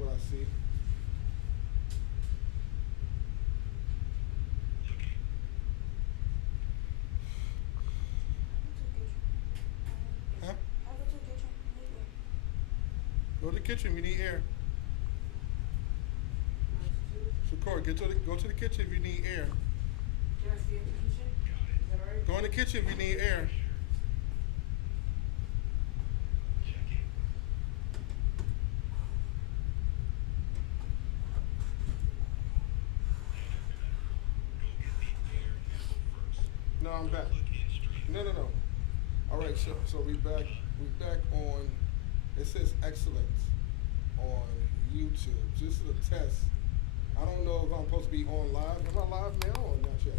what I see. Huh? Go to the kitchen. We need air. So Corey, go to the kitchen if you need air. Go in the kitchen if you need air. No, I'm back. No. All right, so we back. We back on. It says excellence on YouTube. Just a test. I don't know if I'm supposed to be on live. Am I live now or not yet?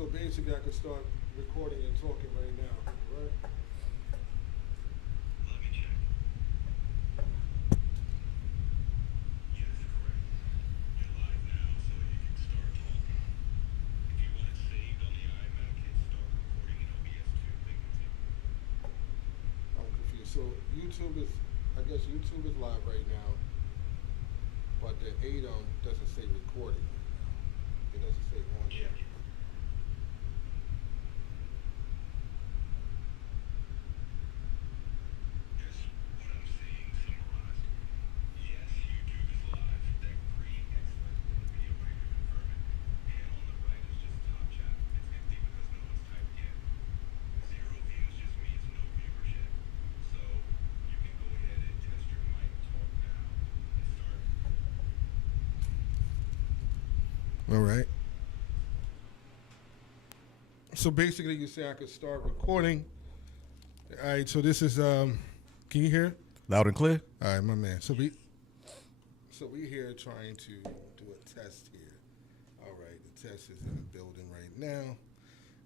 So basically, I could start recording and talking right now, right? Let me check. Yes, correct. You're live now, so you can start talking. If you want it saved on the iMac, hit start recording in OBS 2, then continue. I'm confused. So YouTube is, I guess YouTube is live right now, but the ADOM doesn't say recording. It doesn't say on air. All right. So basically, you say I could start recording. All right. So this is can you hear it? Loud and clear. All right, my man. So we here trying to do a test here. All right. The test is in the building right now.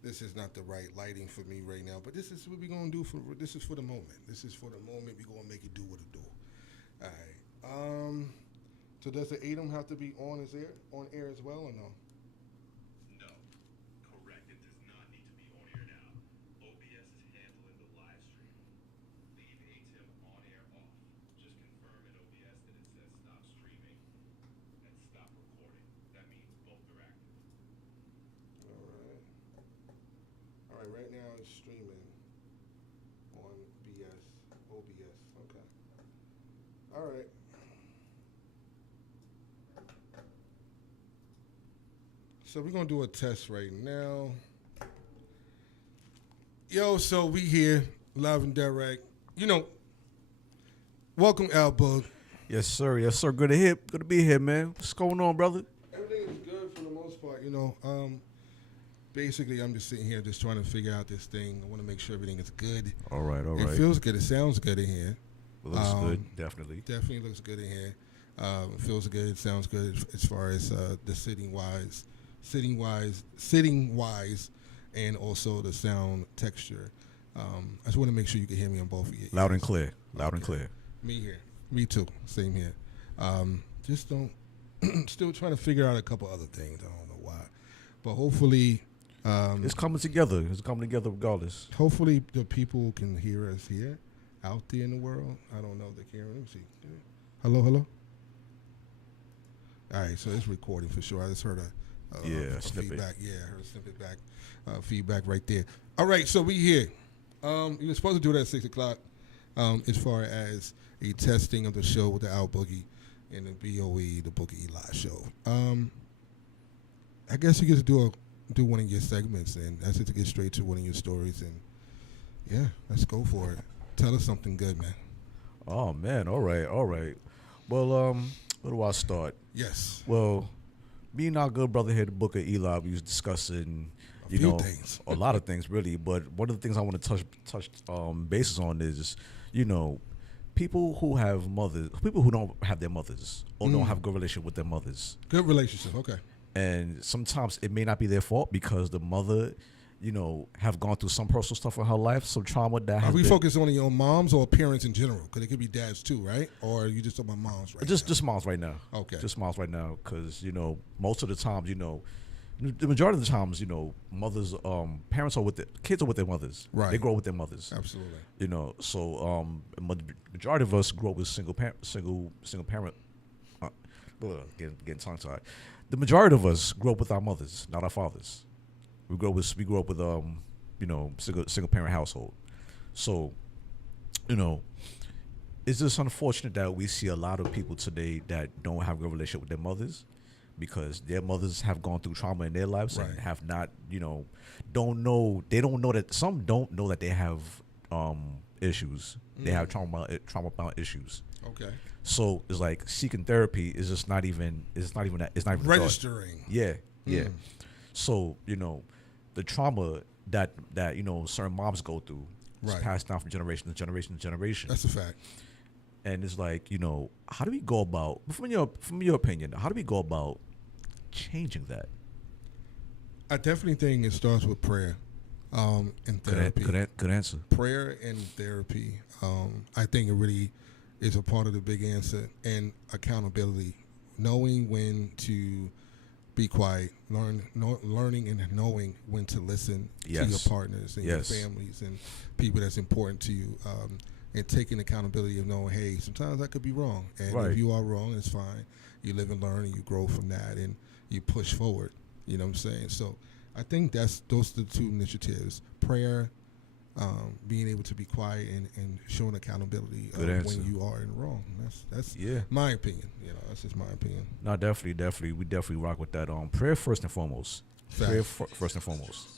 This is not the right lighting for me right now, but this is what we're gonna do for. This is for the moment. This is for the moment. We're gonna make it do what it do. All right. So does the ADOM have to be on air as well or no? No. Correct. It does not need to be on air now. OBS is handling the live stream. Leave ATEM on air off. Just confirm in OBS that it says stop streaming and stop recording. That means both are active. All right. All right. Right now it's streaming on OBS. Okay. All right. So we're gonna do a test right now. Yo, so we here, live and direct. You know, welcome Alboogie. Yes, sir. Yes, sir. Good to be here, man. What's going on, brother? Everything is good for the most part, you know. Basically, I'm just sitting here just trying to figure out this thing. I want to make sure everything is good. All right. It feels good. It sounds good in here. It looks good, definitely. Definitely looks good in here. It feels good. It sounds good as far as the sitting wise, and also the sound texture. I just want to make sure you can hear me on both of you. Loud and clear. Loud and clear. Me here. Me too. Same here. Just don't. Still trying to figure out a couple other things. I don't know why, but hopefully. It's coming together. It's coming together regardless. Hopefully the people can hear us here, out there in the world. I don't know if they can. Let me see. Hello. All right, so it's recording for sure. I just heard a snippet. Feedback. Yeah, I heard a snippet back, feedback right there. All right, so we here. You were supposed to do that at 6 o'clock. As far as a testing of the show with the Alboogie and the BOE, the Boogie Eli show. I guess you get to do one of your segments, and that's it, to get straight to one of your stories, and yeah, let's go for it. Tell us something good, man. Oh man, all right. Well, where do I start? Yes. Well, me and our good brother here, the Booker Eli, we was discussing, things. a lot of things really. But one of the things I want to touch bases on is, people who have mothers, people who don't have their mothers or don't have a good relationship with their mothers. Good relationship, okay. And sometimes it may not be their fault because the mother, have gone through some personal stuff in her life, some trauma that Are has we been, focusing only on moms or parents in general? Because it could be dads too, right? Or are you just talking about moms right now? just moms right now. Okay. Just moms right now, because most of the times, the majority of the times, mothers, parents are with kids are with their mothers. Right. They grow up with their mothers. Absolutely. So majority of us grew up with single parent. Getting tongue tied. The majority of us grew up with our mothers, not our fathers. We grew up with single parent household. So, it's just unfortunate that we see a lot of people today that don't have a good relationship with their mothers, because their mothers have gone through trauma in their lives and have not, don't know that some don't know that they have issues. They have trauma bound issues. Okay. So it's like seeking therapy is just not even Registering. Yeah. So, the trauma that certain moms go through is passed down from generation to generation to generation. That's a fact. And it's like, how do we go about, from your opinion, how do we go about changing that? I definitely think it starts with prayer and therapy. Good answer. Prayer and therapy. I think it really is a part of the big answer, and accountability. Knowing when to be quiet, learning and knowing when to listen to your partners and your families and people that's important to you. And taking accountability of knowing, hey, sometimes I could be wrong. And if you are wrong, it's fine. You live and learn, and you grow from that, and you push forward. You know what I'm saying? So I think those are the two initiatives: prayer, being able to be quiet, and showing accountability when you are in wrong. That's my opinion. That's just my opinion. No, definitely. We definitely rock with that. Prayer first and foremost. First and foremost.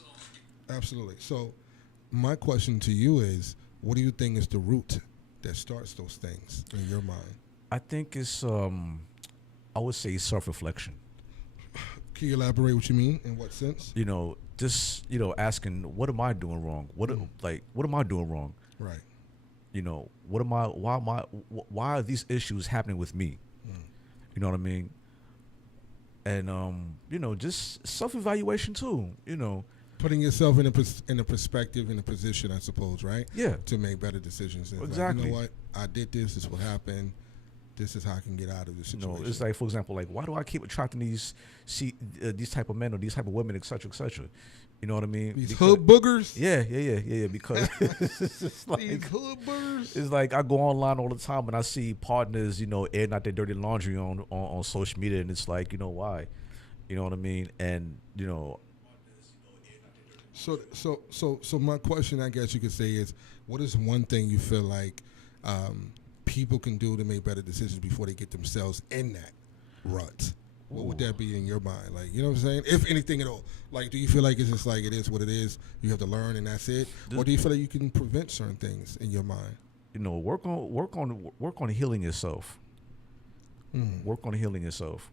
Absolutely. So my question to you is, what do you think is the root that starts those things in your mind? I think it's, I would say self-reflection. Can you elaborate what you mean? In what sense? Just, asking, what am I doing wrong? What am I doing wrong? Right. Why are these issues happening with me? You know what I mean? And, just self-evaluation too, Putting yourself in a perspective, in a position, I suppose, right? Yeah. To make better decisions. And exactly. Like, you know what? I did this. This is what happened. This is how I can get out of this situation. It's like, for example, like, why do I keep attracting these type of men or these type of women, et cetera, et cetera? You know what I mean? These hood boogers? Yeah. Because it's like, these hood boogers? It's like I go online all the time and I see partners, airing out their dirty laundry on social media, and it's like, why? You know what I mean? And, So my question, I guess you could say, is what is one thing you feel like people can do to make better decisions before they get themselves in that rut? What would that be in your mind? Like, you know what I'm saying? If anything at all. Like, do you feel like it's just like it is what it is, you have to learn and that's it? Or do you feel like you can prevent certain things in your mind? Work on healing yourself. Work on healing yourself.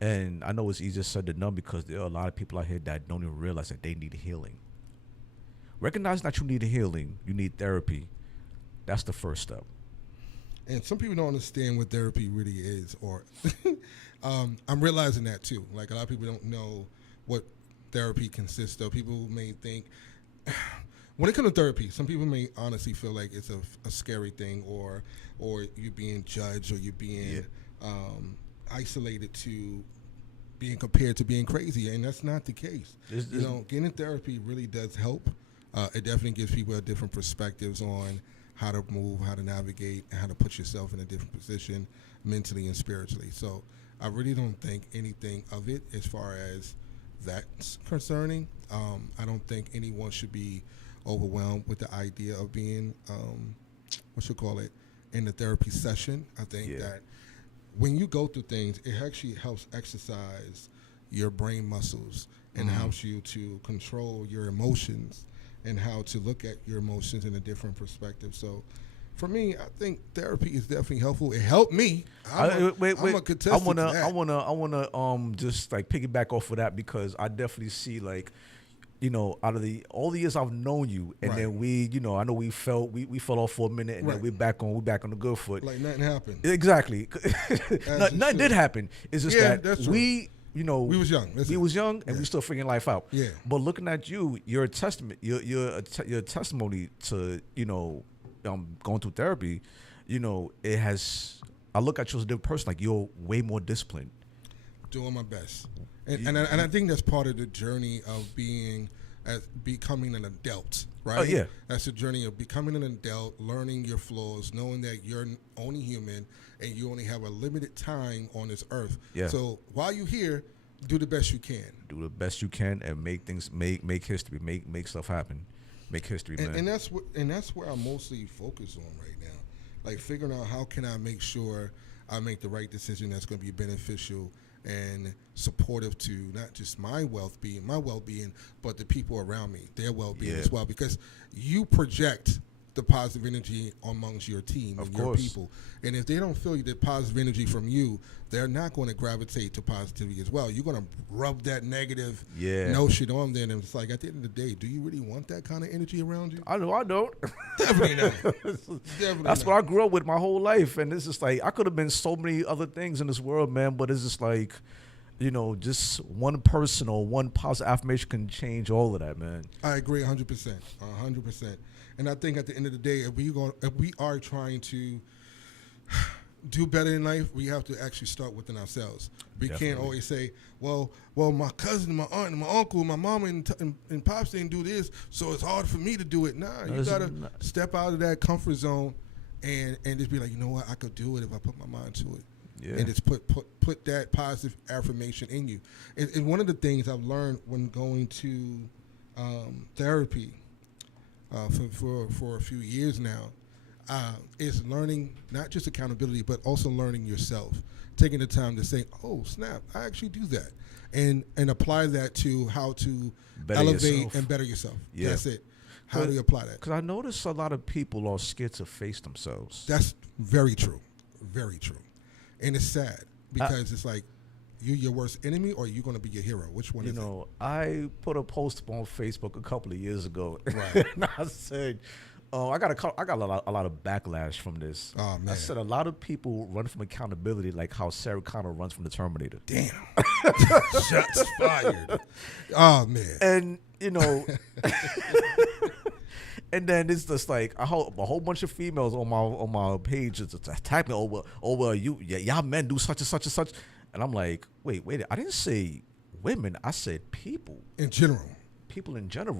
And I know it's easier said than done, because there are a lot of people out here that don't even realize that they need healing. Recognize that you need healing, you need therapy. That's the first step. And some people don't understand what therapy really is, or I'm realizing that too. Like, a lot of people don't know what therapy consists of. People may think, when it comes to therapy, some people may honestly feel like it's a scary thing, or you're being judged, or you're being isolated to being compared to being crazy, and that's not the case. Getting therapy really does help. It definitely gives people a different perspectives on how to move, how to navigate, and how to put yourself in a different position mentally and spiritually. So I really don't think anything of it as far as that's concerning. I don't think anyone should be overwhelmed with the idea of being, in the therapy session. I think that when you go through things, it actually helps exercise your brain muscles and helps you to control your emotions and how to look at your emotions in a different perspective. So for me, I think therapy is definitely helpful. It helped me. I'm a contestant I wanna just like piggyback off of that, because I definitely see, like, out of all the years I've known you, and then we, I know we fell off for a minute, and then we're back on the good foot. Like nothing happened. Exactly. Nothing did happen. It's just that We was young. That's We it. was young, and Yeah. we still figuring life out. Yeah. But looking at you, you're a testament. You're a testimony to going through therapy. It has. I look at you as a different person. Like, you're way more disciplined. Doing my best, and I think that's part of the journey of becoming an adult, right? Oh, yeah. That's the journey of becoming an adult, learning your flaws, knowing that you're only human and you only have a limited time on this earth. Yeah. So while you're here, do the best you can. Do the best you can and make things make history, make stuff happen, make history, man. And that's where I'm mostly focused on right now, like figuring out how can I make sure I make the right decision that's going to be beneficial and supportive to not just my well-being, but the people around me, their well-being as well. Because you project the positive energy amongst your team and your people. And if they don't feel the positive energy from you, they're not going to gravitate to positivity as well. You're going to rub that negative notion on them. And it's like, at the end of the day, do you really want that kind of energy around you? I know I don't. Definitely not. Definitely That's not. what I grew up with my whole life. And it's just like, I could have been so many other things in this world, man, but it's just like, just one person or one positive affirmation can change all of that, man. I agree 100%. 100%. And I think at the end of the day, if we are trying to do better in life, we have to actually start within ourselves. We can't always say, well, my cousin, my aunt, and my uncle, my mama, and pops didn't do this, so it's hard for me to do it. Nah, you got to step out of that comfort zone and just be like, you know what, I could do it if I put my mind to it. Yeah. And just put that positive affirmation in you. And one of the things I've learned when going to therapy for a few years now is learning not just accountability, but also learning yourself. Taking the time to say, oh, snap, I actually do that. And apply that to how to elevate yourself. and better yourself. Yeah. That's it. How do you apply that? Because I notice a lot of people are scared to face themselves. That's very true. Very true. And it's sad because it's like, you your worst enemy or you going to be your hero? Which one is it? I put a post up on Facebook a couple of years ago. Right. And I said, I got a lot of backlash from this. Oh, man. I said a lot of people run from accountability like how Sarah Connor runs from the Terminator. Damn. Shots fired. Oh, man. And, and then it's just like a whole bunch of females on my page just attack me over y'all men do such and such and such. And I'm like, wait, I didn't say women. I said people. In general. People in general.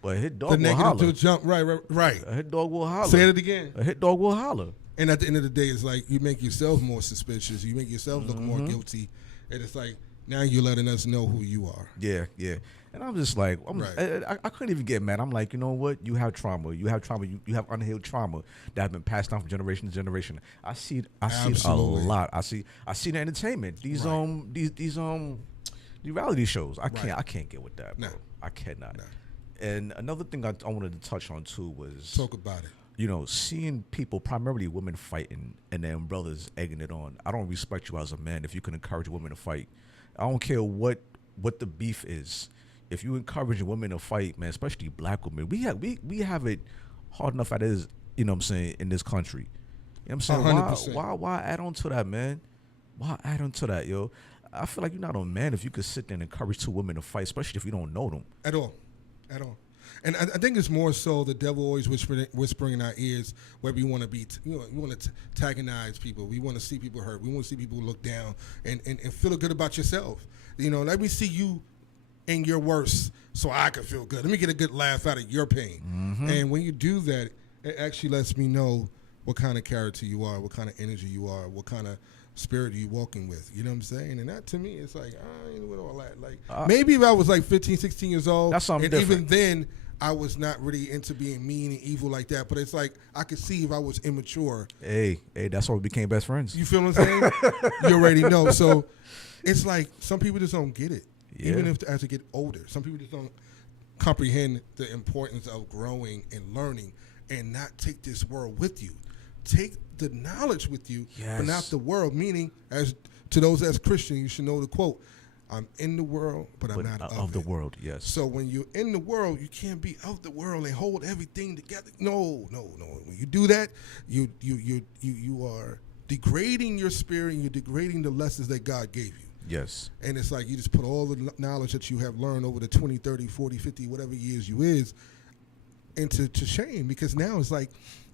But a hit dog The will negative holler. to jump. Right. A hit dog will holler. Say it again. A hit dog will holler. And at the end of the day, it's like you make yourself more suspicious. You make yourself look more guilty. And it's like, now you're letting us know who you are. Yeah. And I'm just like, Right. I couldn't even get mad. I'm like, you know what? You have trauma. You have unhealed trauma that has been passed down from generation to generation. I see it a Absolutely. lot. I see the entertainment. These reality shows. I can't get with that, bro. No. I cannot. No. And another thing I wanted to touch on too was Talk about it. Seeing people, primarily women, fighting and then brothers egging it on. I don't respect you as a man if you can encourage women to fight. I don't care what the beef is. If you encourage women to fight, man, especially black women, we have it hard enough as it is, in this country. You know what I'm saying? 100%. Why add on to that, man? Why add on to that, yo? I feel like you're not a man if you could sit there and encourage two women to fight, especially if you don't know them. At all. And I think it's more so the devil always whispering in our ears where we want to be, we want to antagonize people. We want to see people hurt. We want to see people look down and feel good about yourself. Let me see you in your worst so I can feel good. Let me get a good laugh out of your pain. Mm-hmm. And when you do that, it actually lets me know what kind of character you are, what kind of energy you are, what kind of spirit you walking with. You know what I'm saying? And that to me, it's like, I ain't with all that. Like, maybe if I was like 15, 16 years old, that's something different. Even then, I was not really into being mean and evil like that. But it's like, I could see if I was immature. Hey, that's why we became best friends. You feel what I'm saying? You already know. So it's like, some people just don't get it. Yeah. Even if as they get older, some people just don't comprehend the importance of growing and learning and not take this world with you. Take the knowledge with you, but not the world. Meaning, as to those as Christian, you should know the quote, I'm in the world, but I'm not of the world, yes. So when you're in the world, you can't be of the world and hold everything together. No. When you do that, you are degrading your spirit and you're degrading the lessons that God gave you. Yes. And it's like you just put all the knowledge that you have learned over the 20, 30, 40, 50, whatever years you is into shame, because now it's like,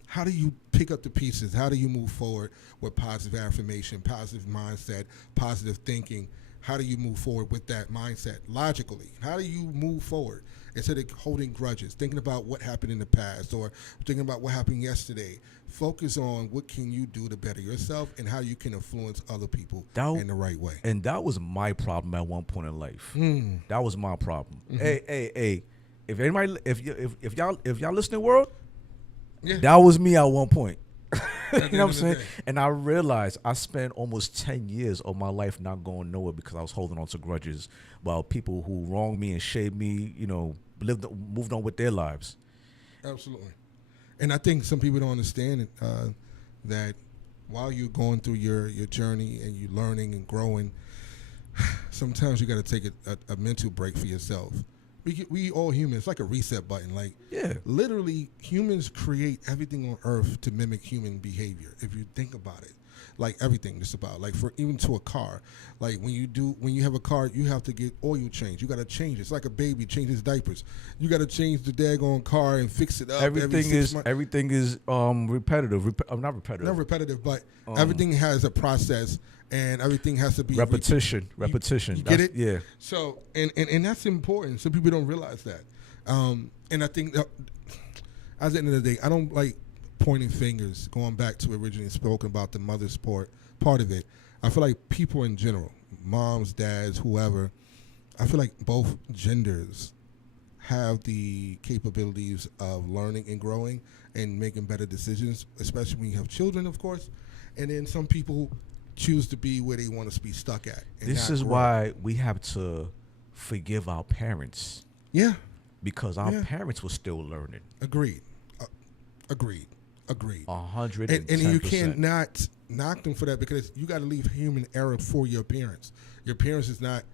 how do you pick up the pieces? How do you move forward with positive affirmation, positive mindset, positive thinking? How do you move forward with that mindset logically? How do you move forward instead of holding grudges, thinking about what happened in the past or thinking about what happened yesterday? Focus on what can you do to better yourself and how you can influence other people in the right way. And that was my problem at one point in life. That was my problem. Mm-hmm. Hey, if anybody, if y'all listening, world, Yeah. that was me at one point. You At the know end what I'm of the saying? day. And I realized I spent almost 10 years of my life not going nowhere because I was holding on to grudges while people who wronged me and shamed me, moved on with their lives. Absolutely. And I think some people don't understand that while you're going through your journey and you're learning and growing, sometimes you got to take a mental break for yourself. We all humans, it's like a reset button. Like, Yeah. literally, humans create everything on earth to mimic human behavior. If you think about it, like everything, just about like for even to a car. Like when you have a car, you have to get oil changed. You got to change it. It's like a baby changes diapers. You got to change the daggone car and fix it up. Everything is repetitive. Not repetitive. Not repetitive, but everything has a process and everything has to be Repetition. You get it? Yeah. So and that's important. Some people don't realize that. And I think that at the end of the day, I don't like pointing fingers. Going back to originally spoken about the mother sport part of it, I feel like people in general, moms, dads, whoever, I feel like both genders have the capabilities of learning and growing and making better decisions, especially when you have children, of course. And then some people choose to be where they want to be stuck at. And This not is grow. why we have to forgive our parents, Yeah, because our parents were still learning. agreed. Agreed. 110%. And you cannot knock them for that, because you got to leave human error for your parents. Your parents is not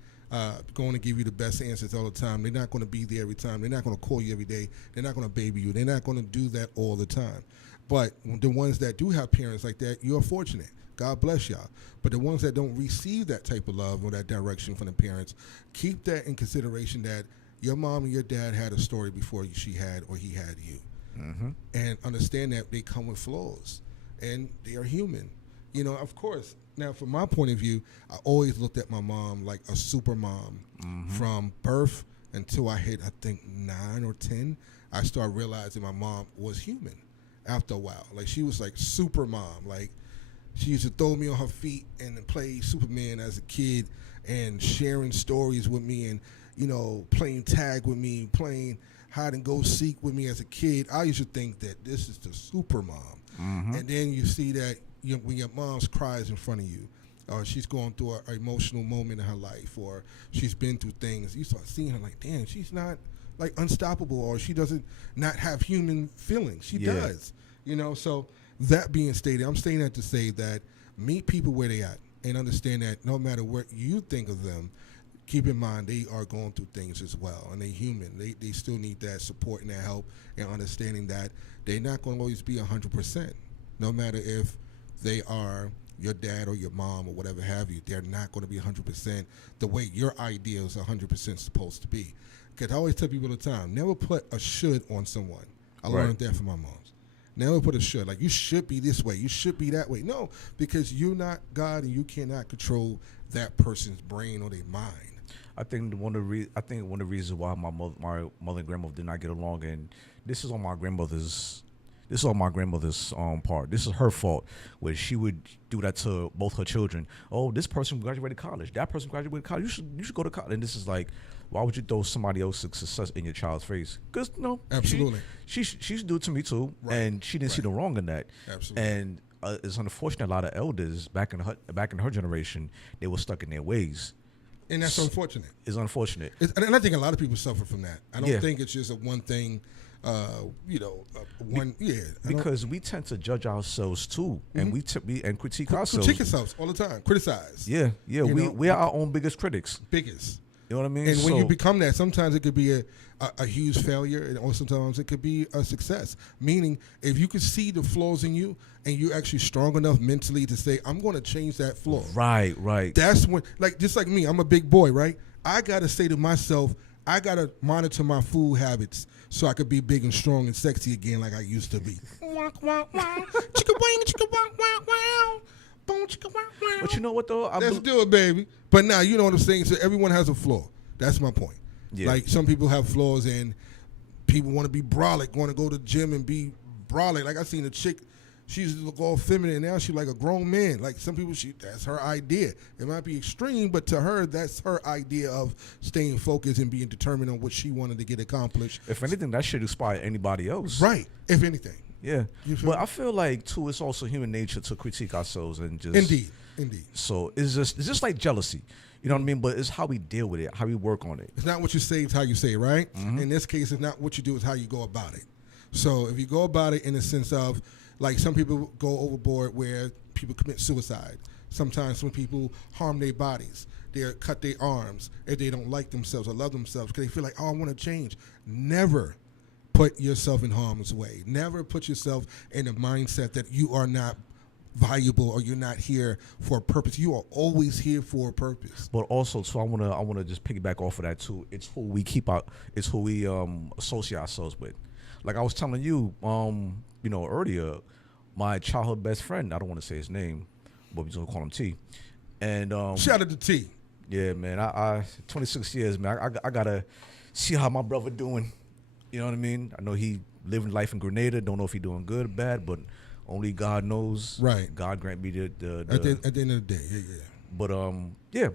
going to give you the best answers all the time. They're not going to be there every time. They're not going to call you every day. They're not going to baby you. They're not going to do that all the time. But the ones that do have parents like that, you're fortunate. God bless y'all. But the ones that don't receive that type of love or that direction from the parents, keep that in consideration, that your mom and your dad had a story before she had or he had you. Mm-hmm. And understand that they come with flaws and they are human. Of course. Now, from my point of view, I always looked at my mom like a super mom. From birth until I hit, I think, 9 or 10, I started realizing my mom was human after a while. Like, she was like super mom. Like, she used to throw me on her feet and play Superman as a kid and sharing stories with me and, playing tag with me, playing hide and go seek with me as a kid. I used to think that this is the super mom. And then you see that when your mom cries in front of you, or she's going through an emotional moment in her life, or she's been through things, you start seeing her like, damn, she's not like unstoppable, or she doesn't not have human feelings. She does, So that being stated, I'm saying that to say that meet people where they at and understand that no matter what you think of them, keep in mind they are going through things as well, and they're human. They still need that support and that help, and understanding that they're not going to always be 100%. No matter if they are your dad or your mom or whatever have you, they're not going to be 100% the way your idea is 100% supposed to be. Because I always tell people all the time, never put a should on someone. I learned that from my moms. Never put a should. Like, you should be this way. You should be that way. No, because you're not God and you cannot control that person's brain or their mind. I think one of the reasons why my mother and grandmother did not get along, and this is on my grandmother's part. This is her fault, where she would do that to both her children. Oh, this person graduated college. That person graduated college. You should go to college. And this is like, why would you throw somebody else's success in your child's face? Because Absolutely. she should do it to me too, and she didn't see the wrong in that. Absolutely. And it's unfortunate. A lot of elders back in her generation, they were stuck in their ways. And that's unfortunate. It's unfortunate. And I think a lot of people suffer from that. I don't Yeah. think it's just a one thing, Because we tend to judge ourselves too, and we critique ourselves. Critique yourselves all the time. Criticize. Yeah. We are our own biggest critics. Biggest. You know what I mean? And when you So- become that, sometimes it could be a huge failure, and or sometimes it could be a success. Meaning, if you could see the flaws in you, and you're actually strong enough mentally to say, "I'm going to change that flaw." Right, right. That's when, like, just like me, I'm a big boy, right? I got to say to myself, I got to monitor my food habits so I could be big and strong and sexy again like I used to be. But you know what though? Let's do it, baby. But now, you know what I'm saying? So everyone has a flaw. That's my point. Yeah. Like, some people have flaws, and people want to be brolic, want to go to the gym and be brolic. Like, I seen a chick, she used to look all feminine, and now she's like a grown man. Like, some people, that's her idea. It might be extreme, but to her, that's her idea of staying focused and being determined on what she wanted to get accomplished. If anything, that should inspire anybody else. Right, if anything. Yeah. You feel But me? I feel like too, it's also human nature to critique ourselves and just Indeed. So it's just like jealousy. You know what I mean? But it's how we deal with it, how we work on it. It's not what you say, it's how you say it, right? Mm-hmm. In this case, it's not what you do, it's how you go about it. So if you go about it in the sense of, like, some people go overboard where people commit suicide. Sometimes when people harm their bodies, they cut their arms if they don't like themselves or love themselves because they feel like, oh, I want to change. Never put yourself in harm's way. Never put yourself in a mindset that you are not valuable or you're not here for a purpose. You are always here for a purpose. But also, so I wanna just piggyback off of that too. It's who we it's who we associate ourselves with. Like I was telling you, earlier, my childhood best friend. I don't want to say his name, but we're just gonna call him T. And Shout out to T. yeah, man. I 26 years, man. I gotta see how my brother doing. You know what I mean? I know he living life in Grenada. Don't know if he doing good or bad, but only God knows. Right. God grant me the At the end of the day, yeah. But yeah,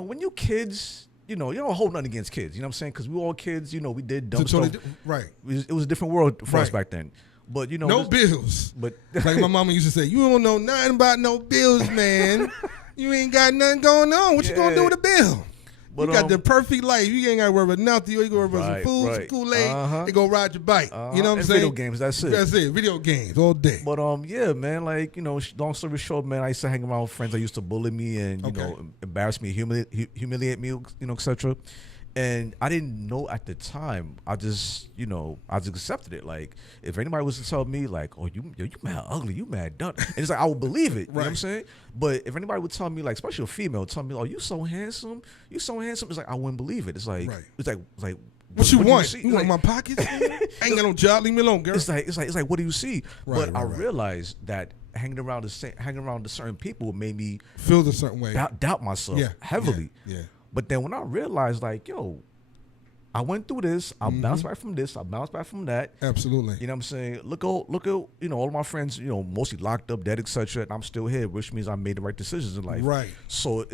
when you kids, you don't hold nothing against kids. You know what I'm saying? Because we all kids. We did dumb So stuff. right. It was a different world for us Right. back then. But No bills. But Like my mama used to say, you don't know nothing about no bills, man. You ain't got nothing going on. What you gonna do with a bill? But, you got the perfect life. You ain't got to worry about nothing. You go worry about Right, some food, some right. Kool-Aid, Uh-huh. and go ride your bike. You know what I'm and saying? video games. That's it. That's it. Video games all day. But yeah, man. Like long story short, man. I used to hang around with friends that used to bully me and Okay. embarrass me, humiliate me, etc. And I didn't know at the time. I just accepted it. Like if anybody was to tell me like, "Oh, you mad ugly, you mad dumb," and it's like I would believe it. You know what I'm Right. saying? But if anybody would tell me like, especially a female, tell me, "Oh, you so handsome, it's like I wouldn't believe it. It's like Right. it's like what you do want? see? You want my pockets? I ain't got no job. Leave me alone, girl. It's like what do you see? Right, But I right. realized that hanging around the certain people made me Feels a certain way. doubt myself Yeah, heavily. yeah. But then when I realized, like, yo, I went through this. I bounced back from this. I bounced back from that. Absolutely. You know what I'm saying? Look at all of my friends, mostly locked up, dead, etc. And I'm still here, which means I made the right decisions in life. Right. So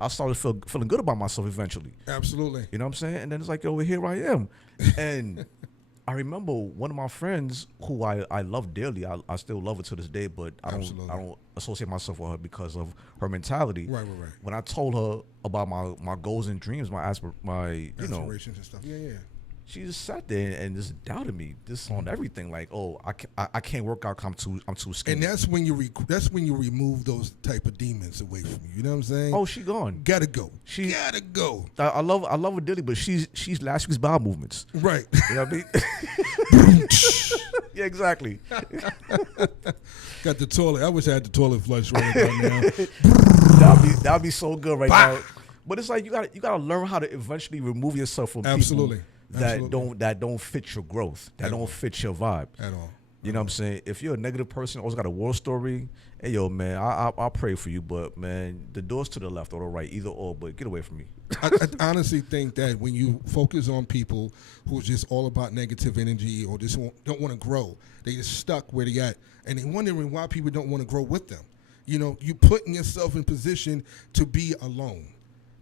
I started feeling good about myself eventually. Absolutely. You know what I'm saying? And then it's like, yo, here I am. And I remember one of my friends who I love dearly. I still love her to this day, but I don't associate myself with her because of her mentality. Right. When I told her about my goals and dreams, my Aspirations and stuff. Yeah. she just sat there and just doubted me, just on everything. Like, oh, I can't work out. I'm too skinny. And that's when you remove those type of demons away from you. You know what I'm saying? Oh, she gone. Gotta go. She- gotta go. I love her dearly, but she's last week's bowel movements. Right. You know what I mean? Yeah, exactly. Got the toilet. I wish I had the toilet flush right about now. That'd be so good right now. But it's like you gotta learn how to eventually remove yourself from Absolutely. people that Absolutely. don't fit your growth, that At don't all. fit your vibe. At all. You know what I'm saying? If you're a negative person, always got a war story, hey yo, man, I pray for you, but man, the door's to the left or the right, either or, but get away from me. I honestly think that when you focus on people who's just all about negative energy or just don't want to grow, they just stuck where they at, and they're wondering why people don't want to grow with them. You putting yourself in position to be alone.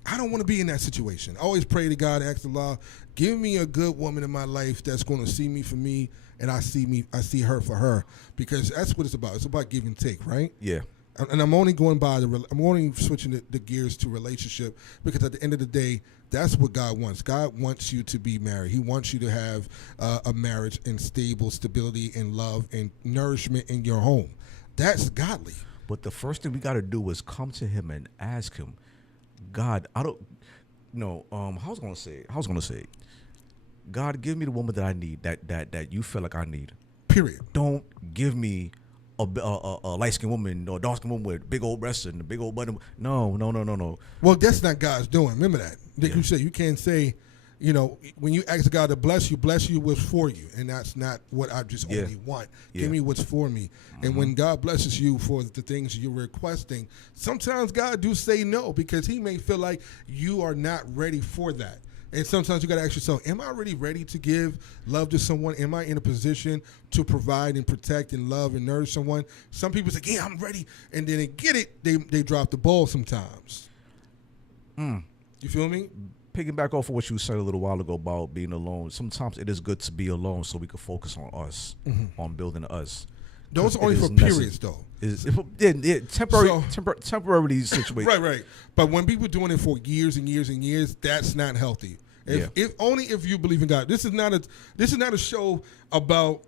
I don't want to be in that situation. I always pray to God, ask Allah, give me a good woman in my life that's going to see me for me, and I see her for her, because that's what it's about. It's about give and take, right? Yeah. And I'm only going by I'm only switching the gears to relationship, because at the end of the day, that's what God wants. God wants you to be married. He wants you to have a marriage and stability and love and nourishment in your home. That's godly. But the first thing we got to do is come to him and ask him, God, I was gonna say, God, give me the woman that I need, that you feel like I need. Period. Don't give me a light skinned woman or dark skinned woman with big old breasts and a big old butt. No. Well, that's not God's doing. Remember that. Like you said, you can't say, when you ask God to bless you what's for you, and that's not what I just only want. Give me what's for me. And when God blesses you for the things you're requesting, sometimes God do say no because He may feel like you are not ready for that. And sometimes you got to ask yourself, am I really ready to give love to someone? Am I in a position to provide and protect and love and nourish someone? Some people say, yeah, I'm ready. And then they get it, they drop the ball sometimes. You feel me? Piggyback off of what you said a little while ago about being alone. Sometimes it is good to be alone so we can focus on us, on building us. Those are only for periods, though. Temporarily situation. Right. But when people doing it for years and years and years, that's not healthy. If only if you believe in God. This is not a show about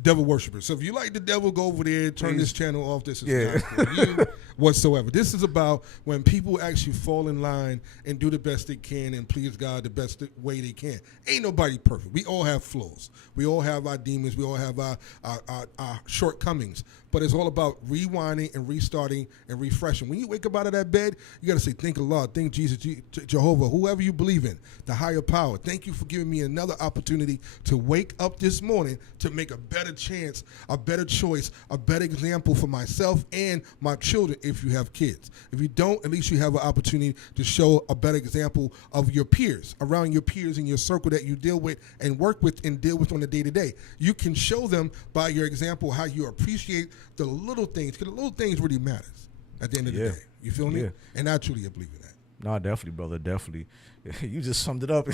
devil worshippers. So if you like the devil, go over there, turn this channel off. This is not for you whatsoever. This is about when people actually fall in line and do the best they can and please God the best way they can. Ain't nobody perfect. We all have flaws. We all have our demons. We all have our shortcomings. But it's all about rewinding and restarting and refreshing. When you wake up out of that bed, you got to say, thank the Lord, thank Jesus, Jehovah, whoever you believe in, the higher power. Thank you for giving me another opportunity to wake up this morning to make a better chance, a better choice, a better example for myself and my children if you have kids. If you don't, at least you have an opportunity to show a better example of your peers, around your peers in your circle that you deal with and work with and deal with on a day-to-day. You can show them by your example how you appreciate the little things, because the little things really matters at the end of the day. You feel me? Yeah. And I truly believe in that. No, definitely, brother, definitely. You just summed it up.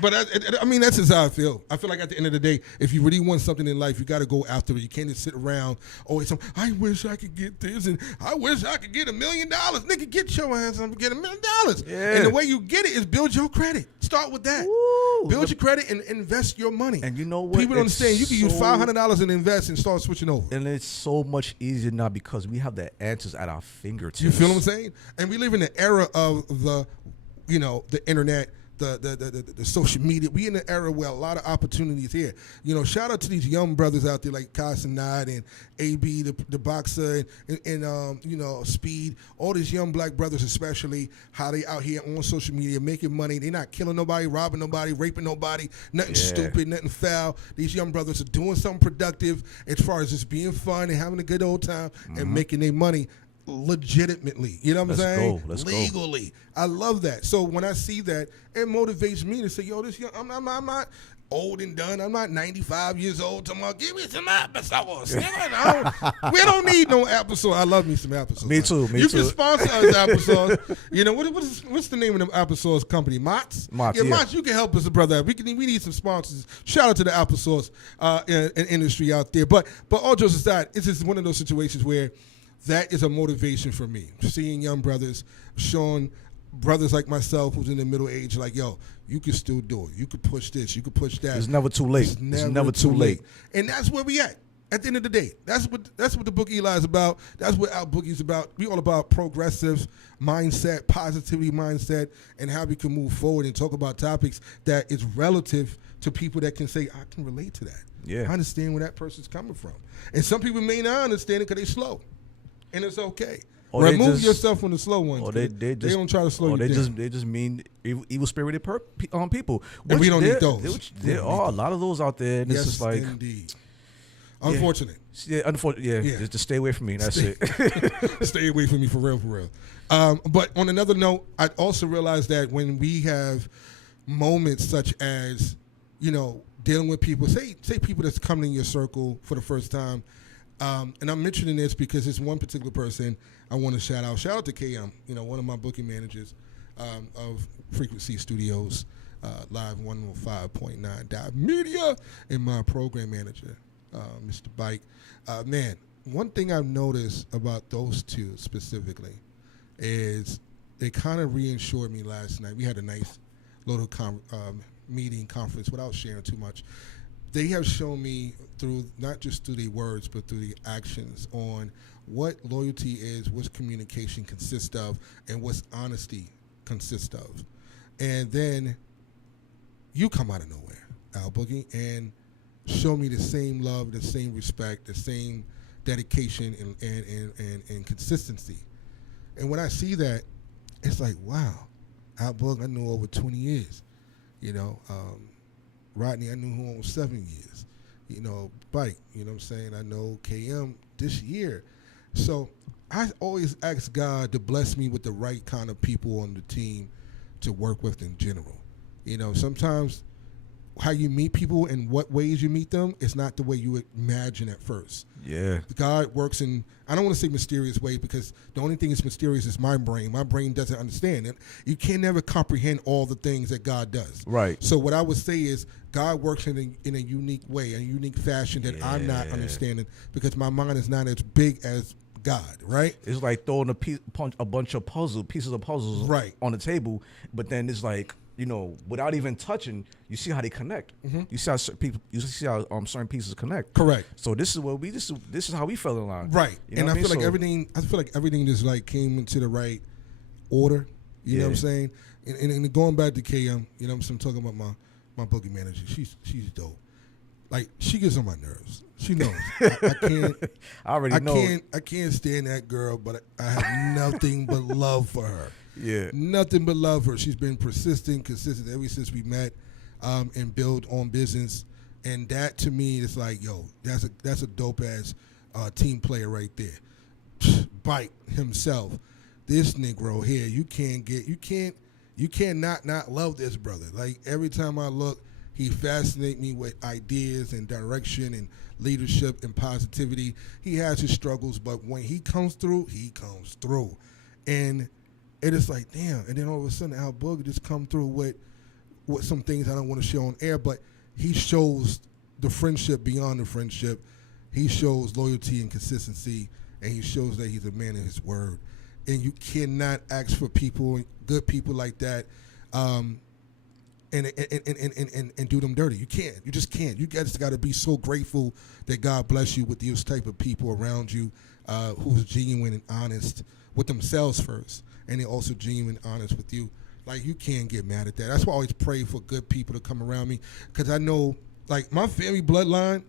But I mean, that's just how I feel. I feel like at the end of the day, if you really want something in life, you got to go after it. You can't just sit around always. I wish I could get this, and I wish I could get $1 million. Nigga, get your ass up and get $1 million. Yeah. And the way you get it is build your credit. Start with that. Woo. Build your credit and invest your money. And you know what? People don't understand. You can use $500 and invest and start switching over. And it's so much easier now because we have the answers at our fingertips. You feel what I'm saying? And we live in the era of the internet, the social media. We in an era where a lot of opportunities here. Shout out to these young brothers out there like Casanat and AB, the boxer, and Speed. All these young black brothers, especially, how they out here on social media making money. They're not killing nobody, robbing nobody, raping nobody, nothing stupid, nothing foul. These young brothers are doing something productive as far as just being fun and having a good old time and making their money legitimately. You know what I'm saying? Let's go. Legally. I love that. So when I see that, it motivates me to say, yo, this young, I'm not old and done. I'm not 95 years old. Tomorrow, give me some applesauce. We don't need no applesauce. I love me some applesauce. Me too. You can sponsor us applesauce. What's the name of the applesauce company? Mott's? Mott's, Mott's, you can help us, brother. We need some sponsors. Shout out to the applesauce industry out there. But all jokes aside, it's just one of those situations where that is a motivation for me. Seeing young brothers, showing brothers like myself who's in the middle age, like, yo, you can still do it. You could push this. You could push that. It's never too late. It's never too late. And that's where we at the end of the day. That's what the book Eli is about. That's what Alboogie is about. We all about progressive mindset, positivity mindset, and how we can move forward and talk about topics that is relative to people that can say, I can relate to that. Yeah. I understand where that person's coming from. And some people may not understand it because they're slow. And it's okay. Or remove yourself from the slow ones. Or they don't try to slow you down. They just mean evil spirited people. And we don't need those. There are a lot of those out there. And yes, it's just like, indeed. Unfortunate. Yeah, unfortunate. Yeah. Just stay away from me. That's it. Stay away from me for real. But on another note, I also realized that when we have moments such as, dealing with people, say people that's coming in your circle for the first time. And I'm mentioning this because it's one particular person I want to shout out. Shout out to KM, one of my booking managers of Frequency Studios, Live 105.9 Dive Media, and my program manager, Mr. Bike. Man, one thing I've noticed about those two specifically is they kind of reassured me last night. We had a nice little meeting conference without sharing too much. They have shown me through, not just through their words, but through the actions on what loyalty is, what communication consists of, and what's honesty consist of. And then you come out of nowhere, Alboogie, and show me the same love, the same respect, the same dedication and consistency. And when I see that, it's like, wow, Alboogie, I knew over 20 years. You know, Rodney, I knew him over 7 years. You know, Bike, you know what I'm saying? I know KM this year. So I always ask God to bless me with the right kind of people on the team to work with in general. You know, sometimes how you meet people and what ways you meet them is not the way you imagine at first. Yeah. God works in, I don't want to say mysterious ways, because the only thing that's mysterious is my brain. My brain doesn't understand it. You can never comprehend all the things that God does. Right. So what I would say is God works in a unique way, a unique fashion that I'm not understanding, because my mind is not as big as God, right? It's like throwing a bunch of pieces of puzzles Right. on the table, but then it's like, you know, without even touching, you see how they connect. You see how certain pieces connect. Correct. So this is how we fell in line. Right. You know And what I feel like So- everything just like came into the right order. You know what I'm saying? And going back to KM, you know what I'm saying, talking about my boogie manager, she's dope. Like, she gets on my nerves. She knows. I can't I already know. I can't stand that girl, but I have nothing but love for her. Yeah. Nothing but love for her. She's been persistent, consistent ever since we met, and build on business. And that to me is like, yo, that's a dope ass team player right there. Bite himself. This Negro here, you cannot not love this brother. Like, every time I look, he fascinates me with ideas and direction and leadership and positivity. He has his struggles, but when he comes through, he comes through. And it is like, damn. And then all of a sudden, Alboogie just come through with some things I don't want to show on air, but he shows the friendship beyond the friendship. He shows loyalty and consistency, and he shows that he's a man of his word. And you cannot ask for people, good people like that, and do them dirty. You can't. You just can't. You guys got to be so grateful that God bless you with these type of people around you who's genuine and honest with themselves first, and they're also genuine and honest with you. Like, you can't get mad at that. That's why I always pray for good people to come around me, because I know, like, my family bloodline,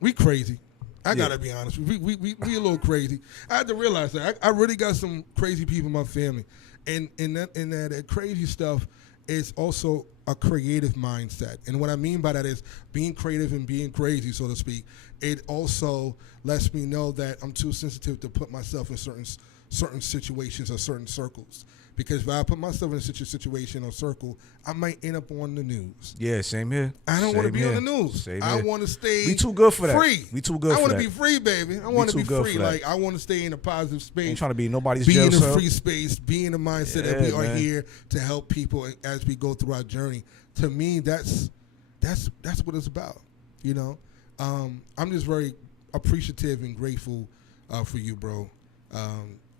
we crazy. I gotta be honest. We a little crazy. I had to realize that I really got some crazy people in my family, and that crazy stuff is also a creative mindset. And what I mean by that is being creative and being crazy, so to speak. It also lets me know that I'm too sensitive to put myself in certain situations or certain circles. Because if I put myself in such a situation or circle, I might end up on the news. Yeah, same here. I don't want to be on the news. Same I here. want to stay We too good for that. free. We too good I for want that. to be free, baby. I want to too be good free. for that. Like, I want to stay in a positive space. Ain't trying to be nobody's Be jail in a cell. free space. Be in the mindset that we Yeah, are man. here to help people as we go through our journey. To me, that's what it's about. You know, I'm just very appreciative and grateful for you, bro.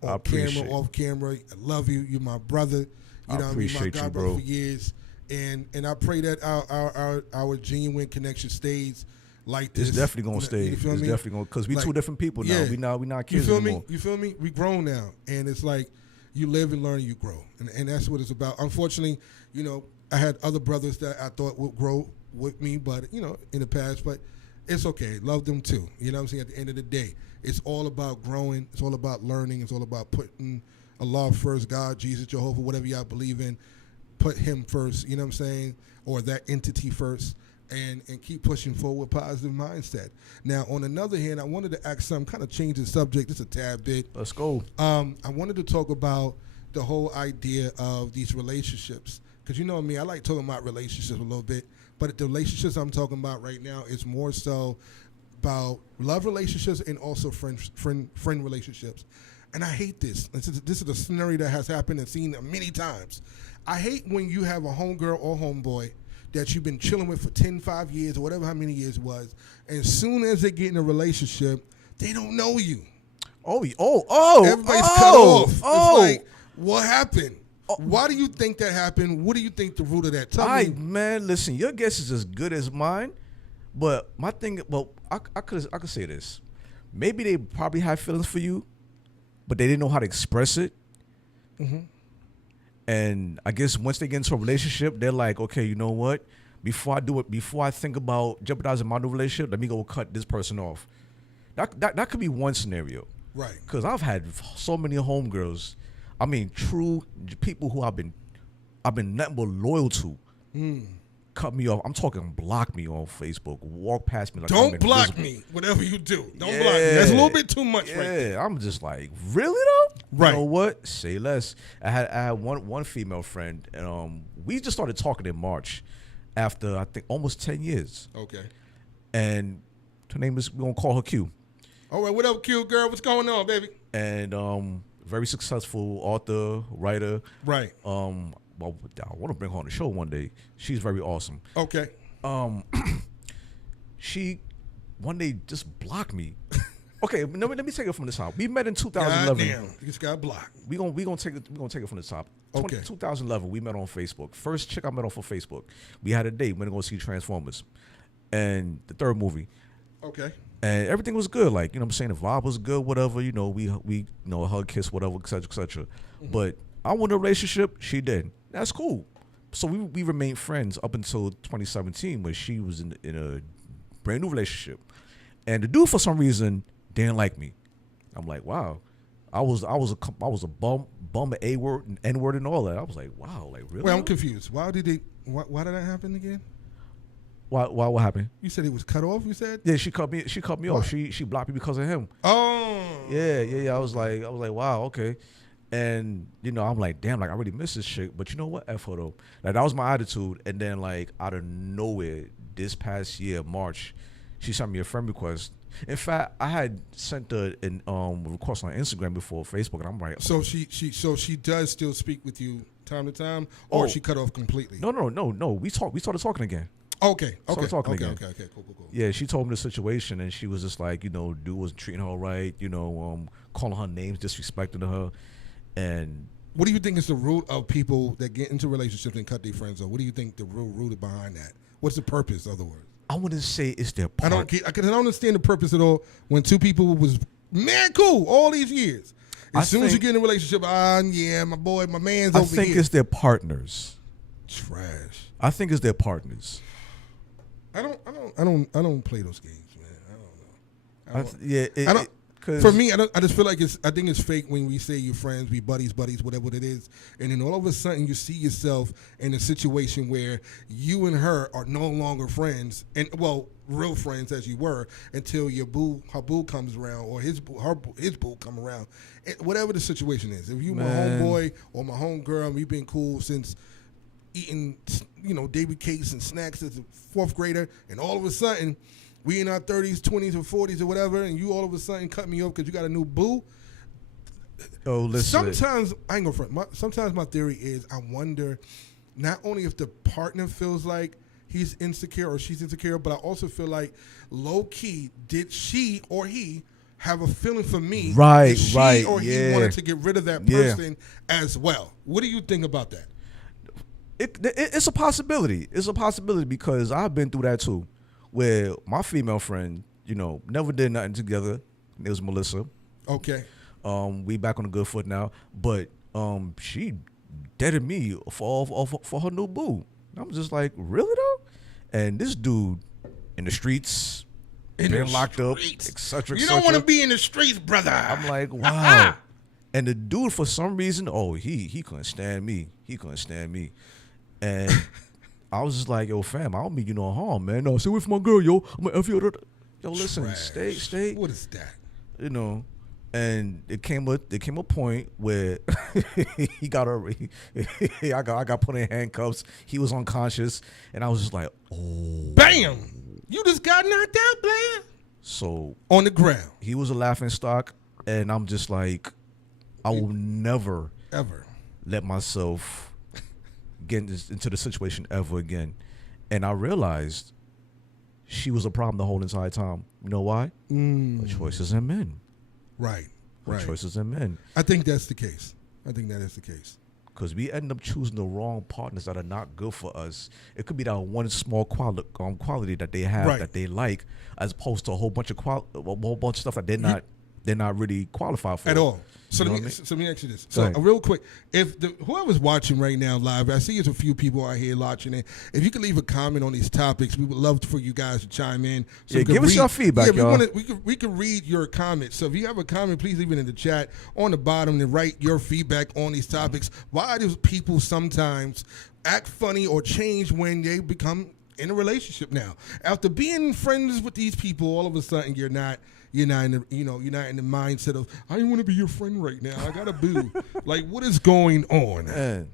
On camera, off camera, I love you. You're my brother. You know what I mean? My appreciate you, God, bro. for years. And I pray that our genuine connection stays like this. It's definitely gonna stay. You It's feel me? definitely gonna, because we Like, two different people now. yeah. We not You kids feel anymore. me? You feel me? We grown now, and it's like you live and learn, and you grow, and that's what it's about. Unfortunately, you know, I had other brothers that I thought would grow with me, but you know, in the past, but it's okay. Love them too. You know what I'm saying? At the end of the day, it's all about growing. It's all about learning. It's all about putting Allah first, God, Jesus, Jehovah, whatever y'all believe in. Put him first. You know what I'm saying? Or that entity first. And keep pushing forward with positive mindset. Now, on another hand, I wanted to ask some kind of change the subject just a tad bit. Let's go. I wanted to talk about the whole idea of these relationships. Because you know me, I like talking about relationships a little bit. But the relationships I'm talking about right now is more so about love relationships and also friend relationships. And I hate this. This is a scenario that has happened and seen many times. I hate when you have a homegirl or homeboy that you've been chilling with for 10, 5 years or whatever how many years it was. And as soon as they get in a relationship, they don't know you. Everybody's cut off. It's like, what happened? Why do you think that happened? What do you think the root of that? Tell me. Man, listen, your guess is as good as mine. But my thing, I could say this. Maybe they probably had feelings for you, but they didn't know how to express it. Mm-hmm. And I guess once they get into a relationship, they're like, okay, you know what? Before I think about jeopardizing my new relationship, let me go cut this person off. That could be one scenario. Right. Because I've had so many homegirls, I mean, true people who I've been nothing but loyal to, cut me off. I'm talking block me on Facebook, walk past me like Don't I'm block invisible. me. Whatever you do, don't block me. That's a little bit too much, right there. Yeah, I'm just like, really though? Right. You know what? Say less. I had one female friend, and we just started talking in March, after I think almost 10 years. Okay. And her name is, we're gonna call her Q. All right. What up, cute girl? What's going on, baby? And very successful author, writer. Right. Well, I want to bring her on the show one day. She's very awesome. Okay. She one day just blocked me. Okay, let me take it from the top. We met in 2011. Goddamn, you just got blocked. We gonna take it from the top. Okay. 2011, we met on Facebook. First chick I met on for Facebook. We had a date. Went to go see Transformers, and the third movie. Okay. And everything was good. Like, you know what I'm saying? The vibe was good, whatever. You know, we you know, hug, kiss, whatever, et cetera, et cetera. But I wanted a relationship. She did. That's cool. So we remained friends up until 2017, where she was in a brand new relationship. And the dude, for some reason, didn't like me. I'm like, wow. I was a bum, A word, and N word, and all that. I was like, wow, like really? Well, I'm confused. Why did that happen again? Why? What happened? You said it was cut off. You said. Yeah, she cut me off. She blocked me because of him. Oh. Yeah. I was like, wow, okay. And, you know, I'm like, damn, like, I really miss this chick. But you know what? F her, though. Like, that was my attitude. And then, like, out of nowhere, this past year, March, she sent me a friend request. In fact, I had sent her a request on Instagram before Facebook, and I'm like, So she does still speak with you time to time, or she cut off completely? No. We started talking again. Okay. Started talking Okay. again. Okay. Cool. Yeah, she told me the situation, and she was just like, you know, dude wasn't treating her right, you know, calling her names, disrespecting her. And what do you think is the root of people that get into relationships and cut their friends off? What do you think the real root behind that? What's the purpose, in other words? I wouldn't say it's their part. I don't understand the purpose at all when two people was man cool all these years. As soon as you get in a relationship, yeah, my boy, my man's over here. I think it's their partners. Trash. I think it's their partners. I don't play those games, man. I don't know. For me, I just feel like I think it's fake when we say you're friends, we buddies, whatever it is, and then all of a sudden you see yourself in a situation where you and her are no longer friends, and well, real friends as you were until her boo comes around, or his boo come around, whatever the situation is. If you my homeboy or my homegirl, and we've been cool since eating, you know, David cakes and snacks as a fourth grader, and all of a sudden we in our 30s, 20s, or 40s or whatever, and you all of a sudden cut me off because you got a new boo. Oh, listen. Sometimes, I ain't gonna front. Sometimes my theory is I wonder not only if the partner feels like he's insecure or she's insecure, but I also feel like low key, did she or he have a feeling for me? Right, she right. Or he wanted to get rid of that person as well. What do you think about that? It's a possibility. It's a possibility because I've been through that too. Where my female friend, you know, never did nothing together. It was Melissa. Okay. We back on a good foot now. But she deaded me for her new boo. I'm just like, really though? And this dude in the streets, been locked up, etc. You don't want to be in the streets, brother. I'm like, wow. And the dude, for some reason, he couldn't stand me. He couldn't stand me. And I was just like, yo, fam, I don't mean you no harm, man. No, stay away from my girl, yo. I'm gonna F you. Yo, listen, stay. What is that? You know, and it came a point where he got I got put in handcuffs. He was unconscious, and I was just like, oh, bam! You just got knocked out, player. So on the ground, he was a laughing stock, and I'm just like, I will never ever let myself get into the situation ever again. And I realized she was a problem the whole entire time. You know why? Her choices in men. Right. Her choices in men. I think that's the case. I think that is the case. Because we end up choosing the wrong partners that are not good for us. It could be that one small quality that they have that they like, as opposed to a whole bunch of stuff that they're not they're not really qualified for At it. all. So You know let me, what I mean? so let me ask you this. Go So ahead. real quick, if whoever's watching right now live, I see there's a few people out here watching it. If you could leave a comment on these topics, we would love for you guys to chime in. So Yeah, we can give us read, your feedback, yeah, y'all. we can read your comments. So if you have a comment, please leave it in the chat on the bottom and write your feedback on these topics. Why do people sometimes act funny or change when they become in a relationship now? After being friends with these people, all of a sudden you're not in the you're not in the mindset of I don't want to be your friend right now. I got a boo. Like, what is going on? Man,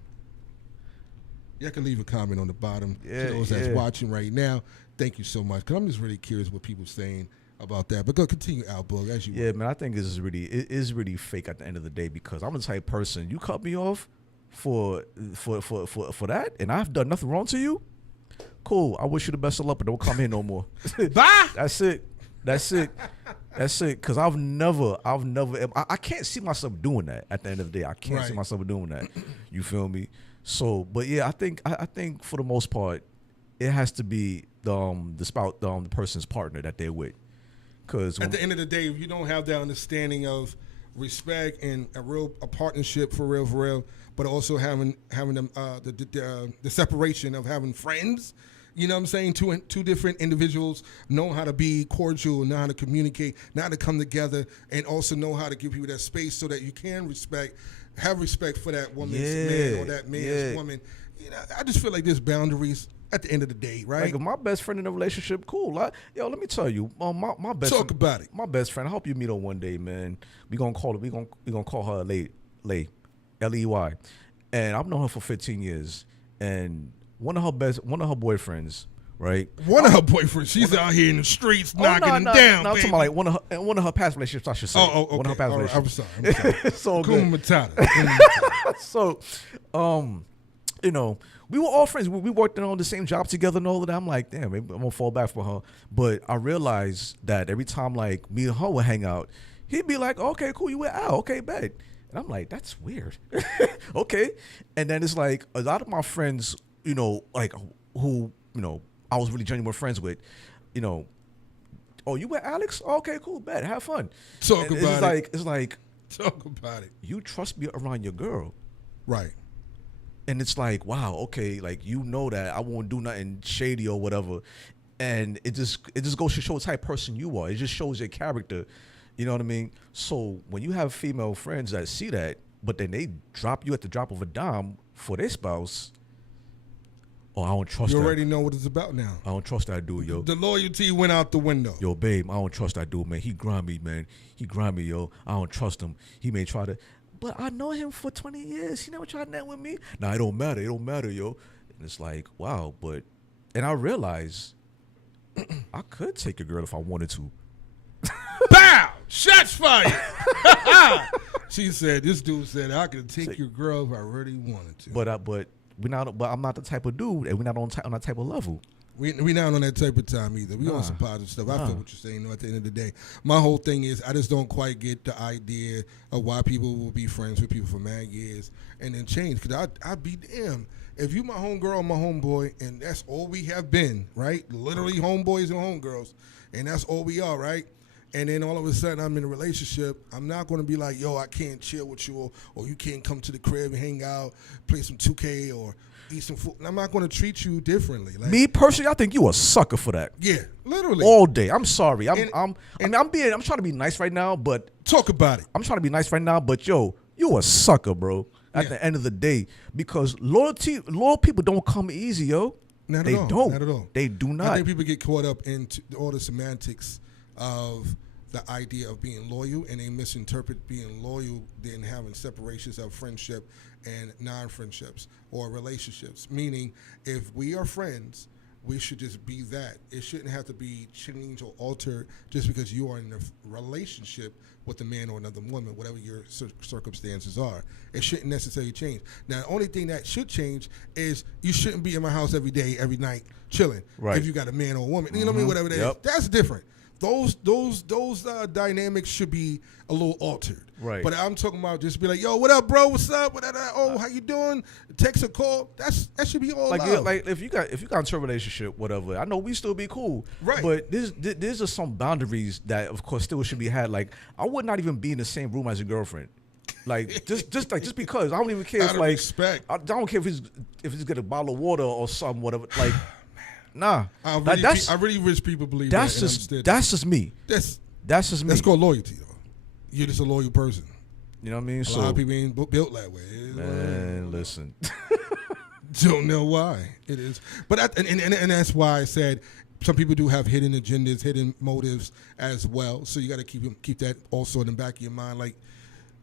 You can leave a comment on the bottom Yeah, to those that's yeah. watching right now. Thank you so much. Cause I'm just really curious what people saying about that. But go continue, Alboogie, as you yeah, man, I think it is really fake at the end of the day, because I'm the type of person, you cut me off for that, and I've done nothing wrong to you. Cool. I wish you the best of luck, but don't come here no more. Bye. That's it. Cause I've never, I can't see myself doing that at the end of the day. I can't see Right. myself doing that. You feel me? So, but yeah, I think for the most part, it has to be the person's partner that they're with. Cause At the end of the day, if you don't have that understanding of respect and a partnership for real, but also having them the separation of having friends, you know what I'm saying? Two different individuals know how to be cordial, know how to communicate, know how to come together, and also know how to give people that space so that you can have respect for that woman's man or that man's woman. You know, I just feel like there's boundaries at the end of the day, right? Like, if my best friend in a relationship, cool. Let me tell you, my best Talk friend, about it. My best friend, I hope you meet her one day, man. We gonna call her Lay, L-E-Y, and I've known her for 15 years, and one of her boyfriends, right? One of her boyfriends, she's out here in the streets knocking them down. No, I'm baby. talking about like one of her past relationships, I should say. Oh, okay. One of her past All right. relationships. I'm sorry. It's all good. Kuma Matata. So, you know, we were all friends. We worked on the same job together and all of that. I'm like, damn, maybe I'm gonna fall back for her. But I realized that every time like me and her would hang out, he'd be like, okay, cool, you went out, okay, bet. And I'm like, that's weird. Okay. And then it's like a lot of my friends, you know, like who, you know, I was really genuine friends with, you know, oh, you with Alex? Okay, cool, bet, have fun. Talk And about it. It's like, Talk about it. you trust me around your girl. Right. And it's like, wow, okay, like, you know that I won't do nothing shady or whatever. And it just goes to show the type of person you are. It just shows your character. You know what I mean? So when you have female friends that see that, but then they drop you at the drop of a dime for their spouse, oh, I don't trust You that. already know what it's about now. I don't trust that dude, yo. The loyalty went out the window. Yo, babe, I don't trust that dude, man. He grimy, man. He grimy, yo. I don't trust him. He may try to, but I know him for 20 years. He never tried that with me. Nah, it don't matter. It don't matter, yo. And it's like, wow, and I realized I could take a girl if I wanted to. Bow! Shots fired! She said, this dude said, I could take your girl if I really wanted to. But I'm not the type of dude, and we're not on that type of level. We not on that type of time either. We on some positive stuff. I feel what you're saying, though, at the end of the day. My whole thing is I just don't quite get the idea of why people will be friends with people for mad years and then change. Because I'd be damned. If you my homegirl or my homeboy, and that's all we have been, right? Literally homeboys and homegirls, and that's all we are, right? And then all of a sudden I'm in a relationship, I'm not going to be like, yo, I can't chill with you, or you can't come to the crib and hang out, play some 2K, or eat some food. And I'm not going to treat you differently. Like, Me personally, I think you a sucker for that. yeah, literally. All day. I'm sorry. I'm trying to be nice right now, but Talk about it. I'm trying to be nice right now, but yo, you a sucker, bro. At the end of the day, because loyal people don't come easy, yo. Not They at all. don't. Not at all. They do not. I think people get caught up into all the semantics of the idea of being loyal, and they misinterpret being loyal then having separations of friendship and non-friendships or relationships. Meaning, if we are friends, we should just be that. It shouldn't have to be changed or altered just because you are in a relationship with a man or another woman, whatever your circumstances are. It shouldn't necessarily change. Now, the only thing that should change is you shouldn't be in my house every day, every night, chilling. Right. If you got a man or a woman, you know what I mean? Whatever that is. Yep. That's different. those dynamics should be a little altered. Right. But I'm talking about just be like, yo, what up, bro? What's up? Oh, how you doing? Text or call. That should be all Like, love. like if you got into a relationship, whatever, I know we still be cool. Right. But there's just some boundaries that, of course, still should be had. Like, I would not even be in the same room as your girlfriend. Like, just because I don't even care Out if of like respect. I don't care if he's got a bottle of water or something, whatever. Like, nah. I That's really wish people believe that. that's and just understood that's just me. that's That's just me. that's called loyalty, though. You're just a loyal person. You know what I mean? A lot of people ain't built that way. Man, listen. Don't know why it is, but and that's why I said some people do have hidden agendas, hidden motives as well. So you got to keep that also in the back of your mind. Like,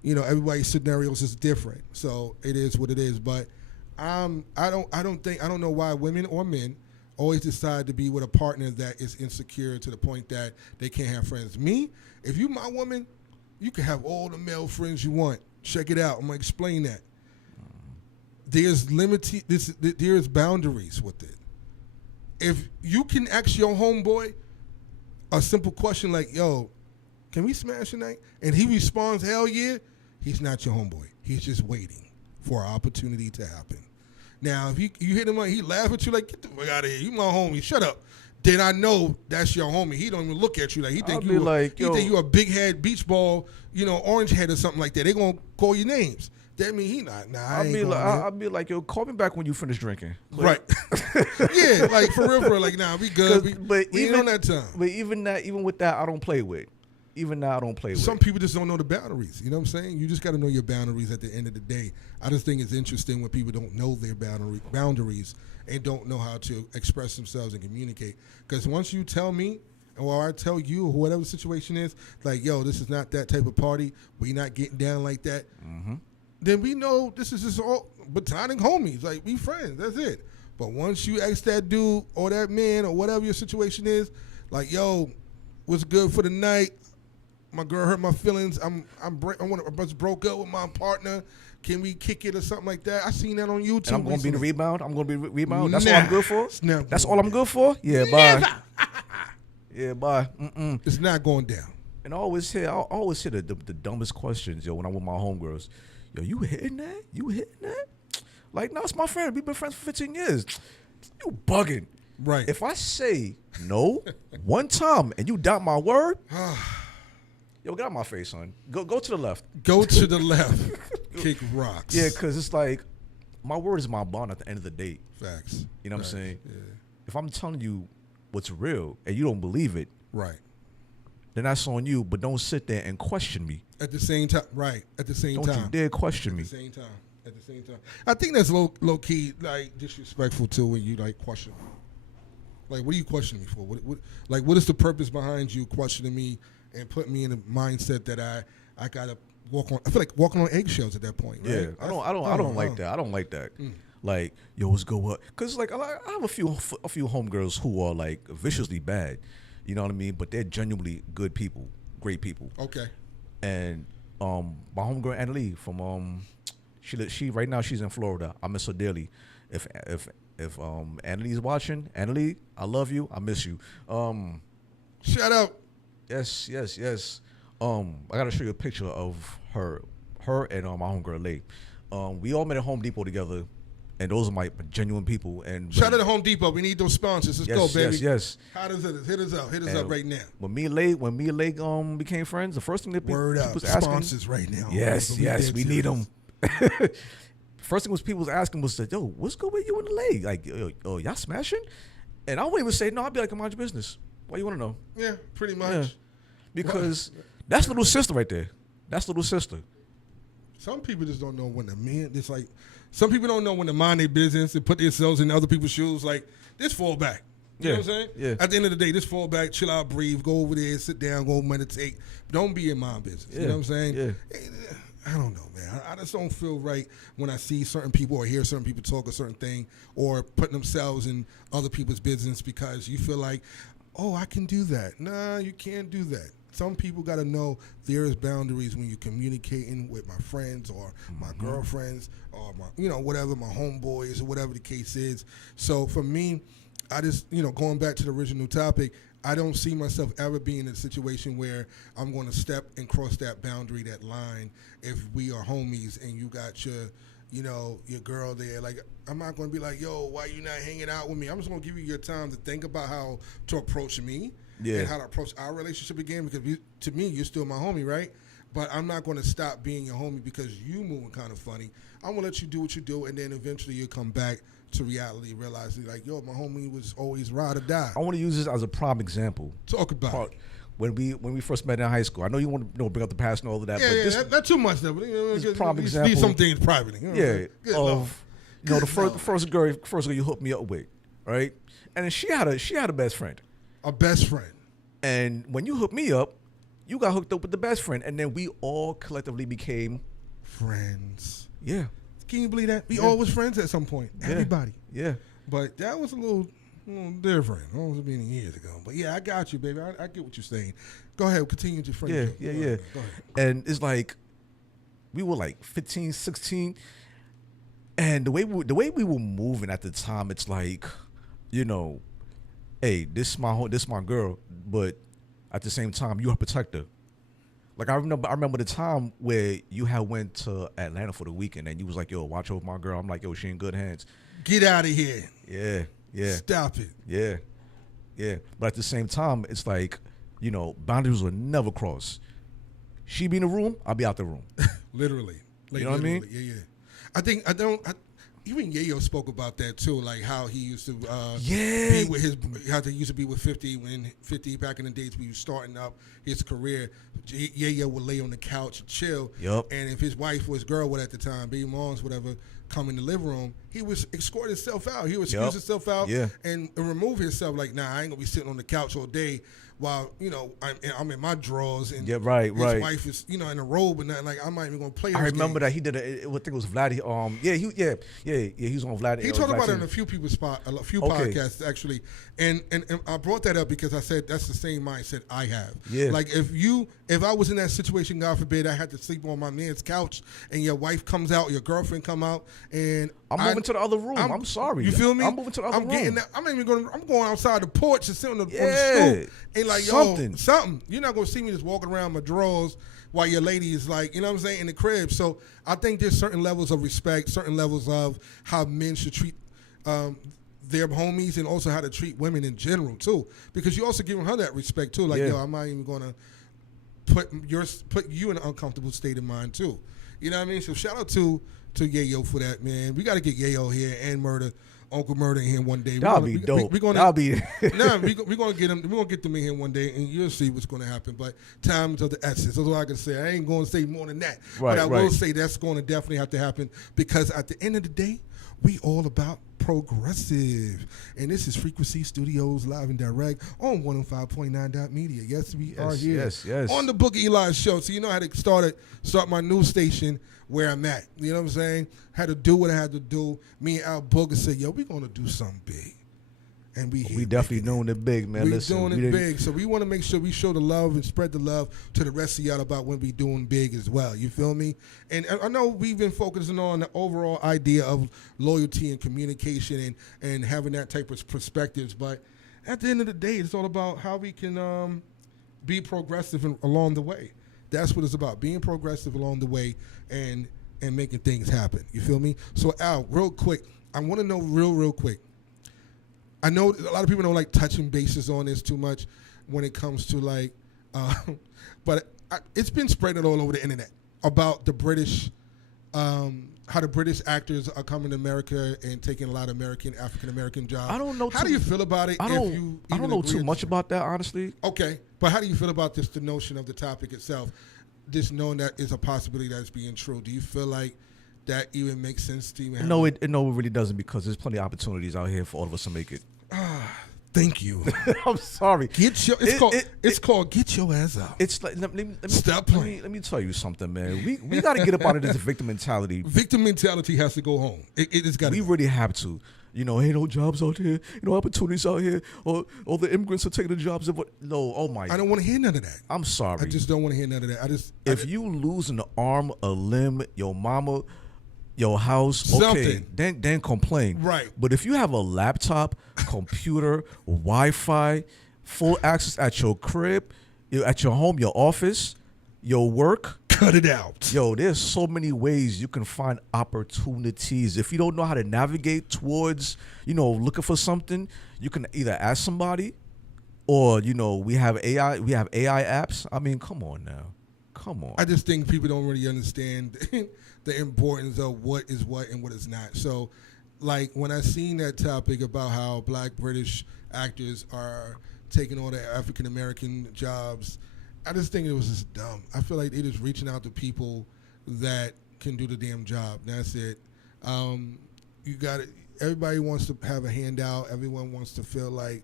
you know, everybody's scenarios is different, so it is what it is. But I don't know why women or men always decide to be with a partner that is insecure to the point that they can't have friends. Me, if you my woman, you can have all the male friends you want. Check it out. I'm gonna explain that. There's there's boundaries with it. If you can ask your homeboy a simple question like, yo, can we smash tonight? And he responds, hell yeah, he's not your homeboy. He's just waiting for an opportunity to happen. Now, if you hit him up, he laugh at you like, get the fuck out of here. You my homie. Shut up. Then I know that's your homie. He don't even look at you like he think you a big head beach ball, orange head or something like that. They gonna call you names. That mean he not. Nah, I'll be like, yo, call me back when you finish drinking. Right. Yeah, like for real, like, nah, we good. But we even on that time. But even with that, I don't play with. Even now, I don't play with. Some people just don't know the boundaries. You know what I'm saying? You just got to know your boundaries at the end of the day. I just think it's interesting when people don't know their boundaries and don't know how to express themselves and communicate. Because once you tell me, or I tell you, or whatever the situation is, like, yo, this is not that type of party, we're not getting down like that, then we know this is just all platonic homies. Like, we friends. That's it. But once you ask that dude or that man or whatever your situation is, like, yo, what's good for the night? My girl hurt my feelings. I just broke up with my partner. Can we kick it or something like that? I seen that on YouTube. And I'm going to be the rebound. I'm going to be rebound. That's all Nah. I'm good for. That's all I'm good for. Yeah, bye. Yeah, bye. It's not going down. And I always hear the dumbest questions, yo, when I'm with my homegirls. Yo, you hitting that? You hitting that? Like, no, it's my friend. We've been friends for 15 years. You bugging. Right. If I say no one time and you doubt my word, yo, get out my face, son. Go to the left. Go to the left. Kick rocks. Yeah, because it's like, my word is my bond at the end of the day. Facts. You know what I'm saying? Yeah. If I'm telling you what's real and you don't believe it, Right. then that's on you. But don't sit there and question me. At the same time. Right. At the same Don't time. you dare question me. At the same time. At the same time. I think that's low key, like, disrespectful too when you, like, question me. Like, what are you questioning me for? What is the purpose behind you questioning me and putting me in a mindset that I gotta walk on? I feel like walking on eggshells at that point. Right? Yeah, I don't like that. I don't like that. Like, yo, what's good? What? Because like I have a few homegirls who are like viciously bad. You know what I mean? But they're genuinely good people, great people. Okay. And my homegirl Elii from she right now she's in Florida. I miss her dearly. If Annalee's watching, Elii, I love you. I miss you. Shout out. Yes. I gotta show you a picture of her and my homegirl Elii. We all met at Home Depot together, and those are my genuine people. And Shout out to Home Depot. We need those sponsors. Let's go, baby. Yes. How does it? Hit us up. Hit us up right now. When me and Elii became friends, the first thing that Word up. people was asking, Sponsors right now. Yes, we need them. First thing was people was asking was that, yo, what's good with you and Elii? Like, yo, y'all smashing? And I wouldn't even say no. I'd be like, mind your business. Why you want to know? Yeah, pretty much. Yeah. Because that's little sister right there. That's little sister. Some people just don't know when to man. It's like some people don't know when to mind their business and put themselves in other people's shoes. Like, just fall back. You know what I'm saying? Yeah. At the end of the day, just fall back, chill out, breathe, go over there, sit down, go meditate. Don't be in my business. Yeah. You know what I'm saying? Yeah. I don't know, man. I just don't feel right when I see certain people or hear certain people talk a certain thing or putting themselves in other people's business because you feel like, oh, I can do that. Nah, you can't do that. Some people got to know there is boundaries when you're communicating with my friends or my girlfriends or my, whatever, my homeboys or whatever the case is. So for me, I just, you know, going back to the original topic, I don't see myself ever being in a situation where I'm going to step and cross that boundary, that line, if we are homies and you got your, you know, your girl there. Like, I'm not going to be like, yo, why you not hanging out with me? I'm just going to give you your time to think about how to approach me and how to approach our relationship again, because to me, you're still my homie, right? But I'm not going to stop being your homie because you moving kind of funny. I'm going to let you do what you do, and then eventually you'll come back to reality, realizing like, yo, my homie was always ride or die. I want to use this as a prime example. Talk about it. When we first met in high school. I know you want to bring up the past and all of that, but this, not too much though. But, you know, this prime example. Need some things privately. You know, the first girl you hooked me up with, right? And then she had a best friend. A best friend. And when you hooked me up, you got hooked up with the best friend, and then we all collectively became friends. Yeah. Can you believe that? We all was friends at some point. Yeah. Everybody. Yeah. But that was a little different. It was many years ago. But yeah, I got you, baby. I get what you're saying. Go ahead. Continue with your friend. Yeah. Go ahead. And it's like we were like 15, 16, and the way we were moving at the time, it's like, you know, hey, this my girl, but at the same time, you her protector. Like I remember the time where you had went to Atlanta for the weekend and you was like, yo, watch over my girl. I'm like, yo, she in good hands. Get out of here. Yeah. Stop it. Yeah. But at the same time, it's like, you know, boundaries will never cross. She be in the room, I'll be out the room. Literally. You know what I mean? Yeah. Even Yayo spoke about that too, like how he used to be with how they used to be with 50 when 50 back in the days when he was starting up his career. Yayo would lay on the couch and chill. Yep. And if his wife or his girl would at the time, baby moms, whatever, come in the living room, he would escort himself out. He would excuse himself out and remove himself. Like, nah, I ain't gonna be sitting on the couch all day while, you know, I'm in my drawers and his wife is, you know, in a robe and nothing. Like, I'm not even gonna play. I remember that he did I think it was Vlad. He was on Vlad. He talked about it in a few podcasts actually, and I brought that up because I said that's the same mindset I have. Yeah. Like if I was in that situation, God forbid, I had to sleep on my man's couch, and your wife comes out, your girlfriend come out, and I'm moving to the other room. I'm sorry. You feel me? I'm moving to the other room. I'm not even going. I'm going outside the porch and sitting on the stoop, and like something. You're not gonna see me just walking around my drawers while your lady is like, you know what I'm saying, in the crib. So I think there's certain levels of respect, certain levels of how men should treat their homies, and also how to treat women in general too, because you also giving her that respect too. Like, yo, I'm not even gonna put you in an uncomfortable state of mind too. You know what I mean? So shout out to Yayo for that, man. We got to get Yayo here and Uncle Murder in here one day. That'll be dope. We're gonna get him. We're gonna get them in here one day, and you'll see what's gonna happen. But times of the essence. That's all I can say. I ain't gonna say more than that. But I will say that's gonna definitely have to happen, because at the end of the day, we all about progressive. And this is Frequency Studios live and direct on 105.9 Media. Yes, we are here on the Boogie Eli show. So you know how to start my new station where I'm at. You know what I'm saying? Had to do what I had to do. Me and Alboogie said, yo, we gonna do something big. And we definitely doing it big, man. We doing it big. So we want to make sure we show the love and spread the love to the rest of y'all about when we doing big as well. You feel me? And I know we've been focusing on the overall idea of loyalty and communication and having that type of perspectives. But at the end of the day, it's all about how we can be progressive along the way. That's what it's about, being progressive along the way and making things happen. You feel me? So Al, real quick, I want to know real quick. I know a lot of people don't like touching bases on this too much when it comes to like, but it's been spreading all over the internet about the British, how the British actors are coming to America and taking a lot of African American jobs. I don't know. How do you feel about it? I don't know too much about that, honestly. Okay, but how do you feel about the notion of the topic itself? Just knowing that is a possibility that's being true. Do you feel like that even makes sense to you? No, it really doesn't, because there's plenty of opportunities out here for all of us to make it. Thank you. I'm sorry. It's called get your ass out. It's like let me stop playing. Let me tell you something, man. We got to get up out of this victim mentality. Victim mentality has to go home. It's got. We really have to. You know, ain't no jobs out here. You know, opportunities out here. Or the immigrants are taking the jobs. No, oh my. I don't want to hear none of that. I'm sorry. I just don't want to hear none of that. If you lose an arm, a limb, your mama, your house, okay, Something. then complain. Right. But if you have a laptop, computer, Wi-Fi, full access at your crib, at your home, your office, your work, Cut it out. yo, there's so many ways you can find opportunities. If you don't know how to navigate towards, looking for something, you can either ask somebody, or we have AI apps. I mean, come on now. Come on. I just think people don't really understand the importance of what is what and what is not. So, like, when I seen that topic about how black British actors are taking all the African American jobs, I just think it was just dumb. I feel like they're just reaching out to people that can do the damn job. That's it. You got it. Everybody wants to have a handout. Everyone wants to feel like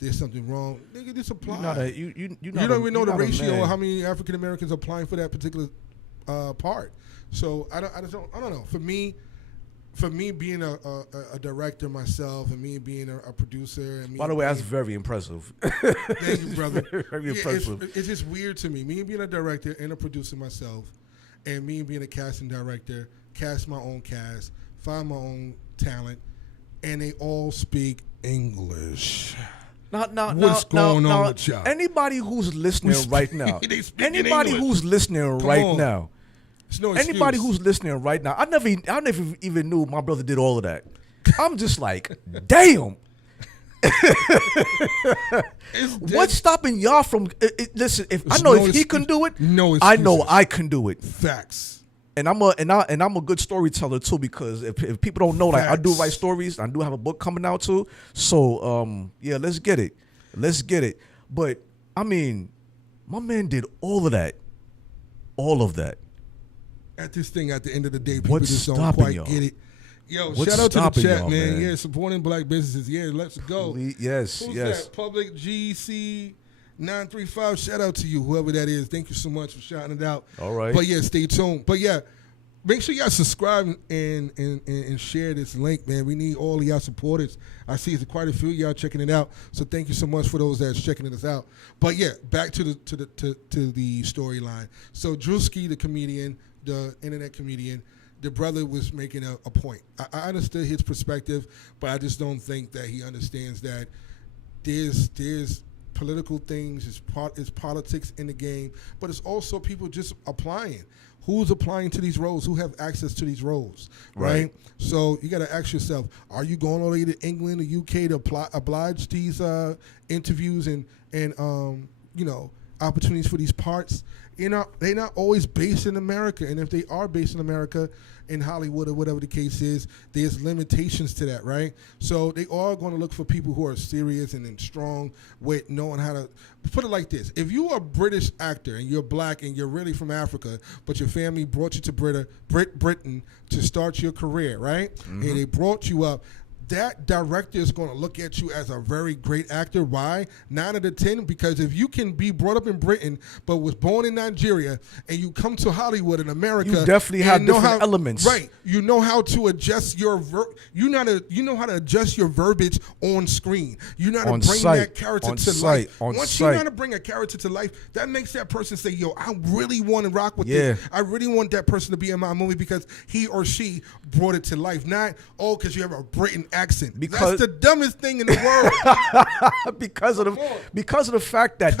there's something wrong. Nigga, just apply. You don't even know the ratio of how many African Americans are applying for that particular part. So I don't know. For me being a director myself, and me being a producer, and me By the way, that's very impressive. thank you, brother. Very impressive. It's just weird to me. Me being a director and a producer myself, and me being a casting director, cast my own cast, find my own talent, and they all speak English. What's going on with y'all? Anybody who's listening right now, They speak in anybody English. who's listening right on. now, It's no excuse. anybody who's listening right now, I never even knew my brother did all of that. I'm just like, damn. What's stopping y'all from? Listen, if I know if he can do it, no I know excuses. I can do it. Facts. And I'm a good storyteller too, because if people don't know, like, I do Facts. write stories. I do have a book coming out too. So yeah, let's get it. But I mean, my man did all of that. At this thing, at the end of the day, people What's just don't stopping quite y'all? get it. Yo, What's shout out to the stopping chat, y'all, man. man? Yeah, supporting black businesses. Yeah, let's go. Yes, Who's yes. that? Public GC 935. Shout out to you, whoever that is. Thank you so much for shouting it out. All right. But yeah, stay tuned. But yeah, make sure y'all subscribe and share this link, man. We need all of y'all supporters. I see it's quite a few of y'all checking it out. So thank you so much for those that's checking us out. But yeah, back to the storyline. So Drewski, the comedian, the internet comedian, the brother was making a point. I understood his perspective, but I just don't think that he understands that there's political things, it's politics in the game, but it's also people just applying. Who's applying to these roles? Who have access to these roles, right? So you got to ask yourself, are you going all the way to England or UK to oblige these interviews and opportunities for these parts? They're not always based in America, and if they are based in America, in Hollywood or whatever the case is, there's limitations to that, right? So they are going to look for people who are serious and strong with knowing how to put it like this. If you are a British actor and you're black and you're really from Africa, but your family brought you to Britain to start your career, right? Mm-hmm. And they brought you up, that director is going to look at you as a very great actor. Why? 9 out of 10, because if you can be brought up in Britain but was born in Nigeria and you come to Hollywood in America, You definitely have different elements. Right. You know how to adjust your you know how to adjust your verbiage on screen. You know how to bring that character to life. Once you know how to bring a character to life, that makes that person say, yo, I really want to rock with this. I really want that person to be in my movie because he or she brought it to life. Not, because you have a Britain accent. That's the dumbest thing in the world. because of the fact that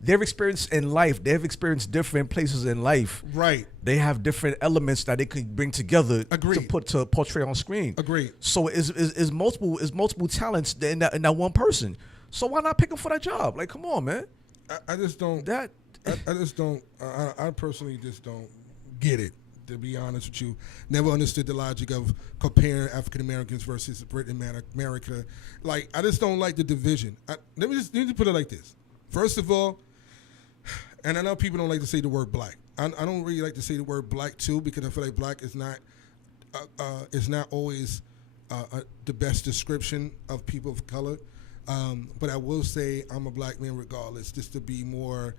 they've experienced in life, they've experienced different places in life. Right. They have different elements that they can bring together to portray on screen. Agreed. So is multiple talents in that one person. So why not pick them for that job? Like, come on, man. I just don't. I personally just don't get it. To be honest with you, never understood the logic of comparing African Americans versus Britain America. Like, I just don't like the division. Let me put it like this. First of all, and I know people don't like to say the word black. I don't really like to say the word black too, because I feel like black is not always the best description of people of color. But I will say I'm a black man regardless, just to be more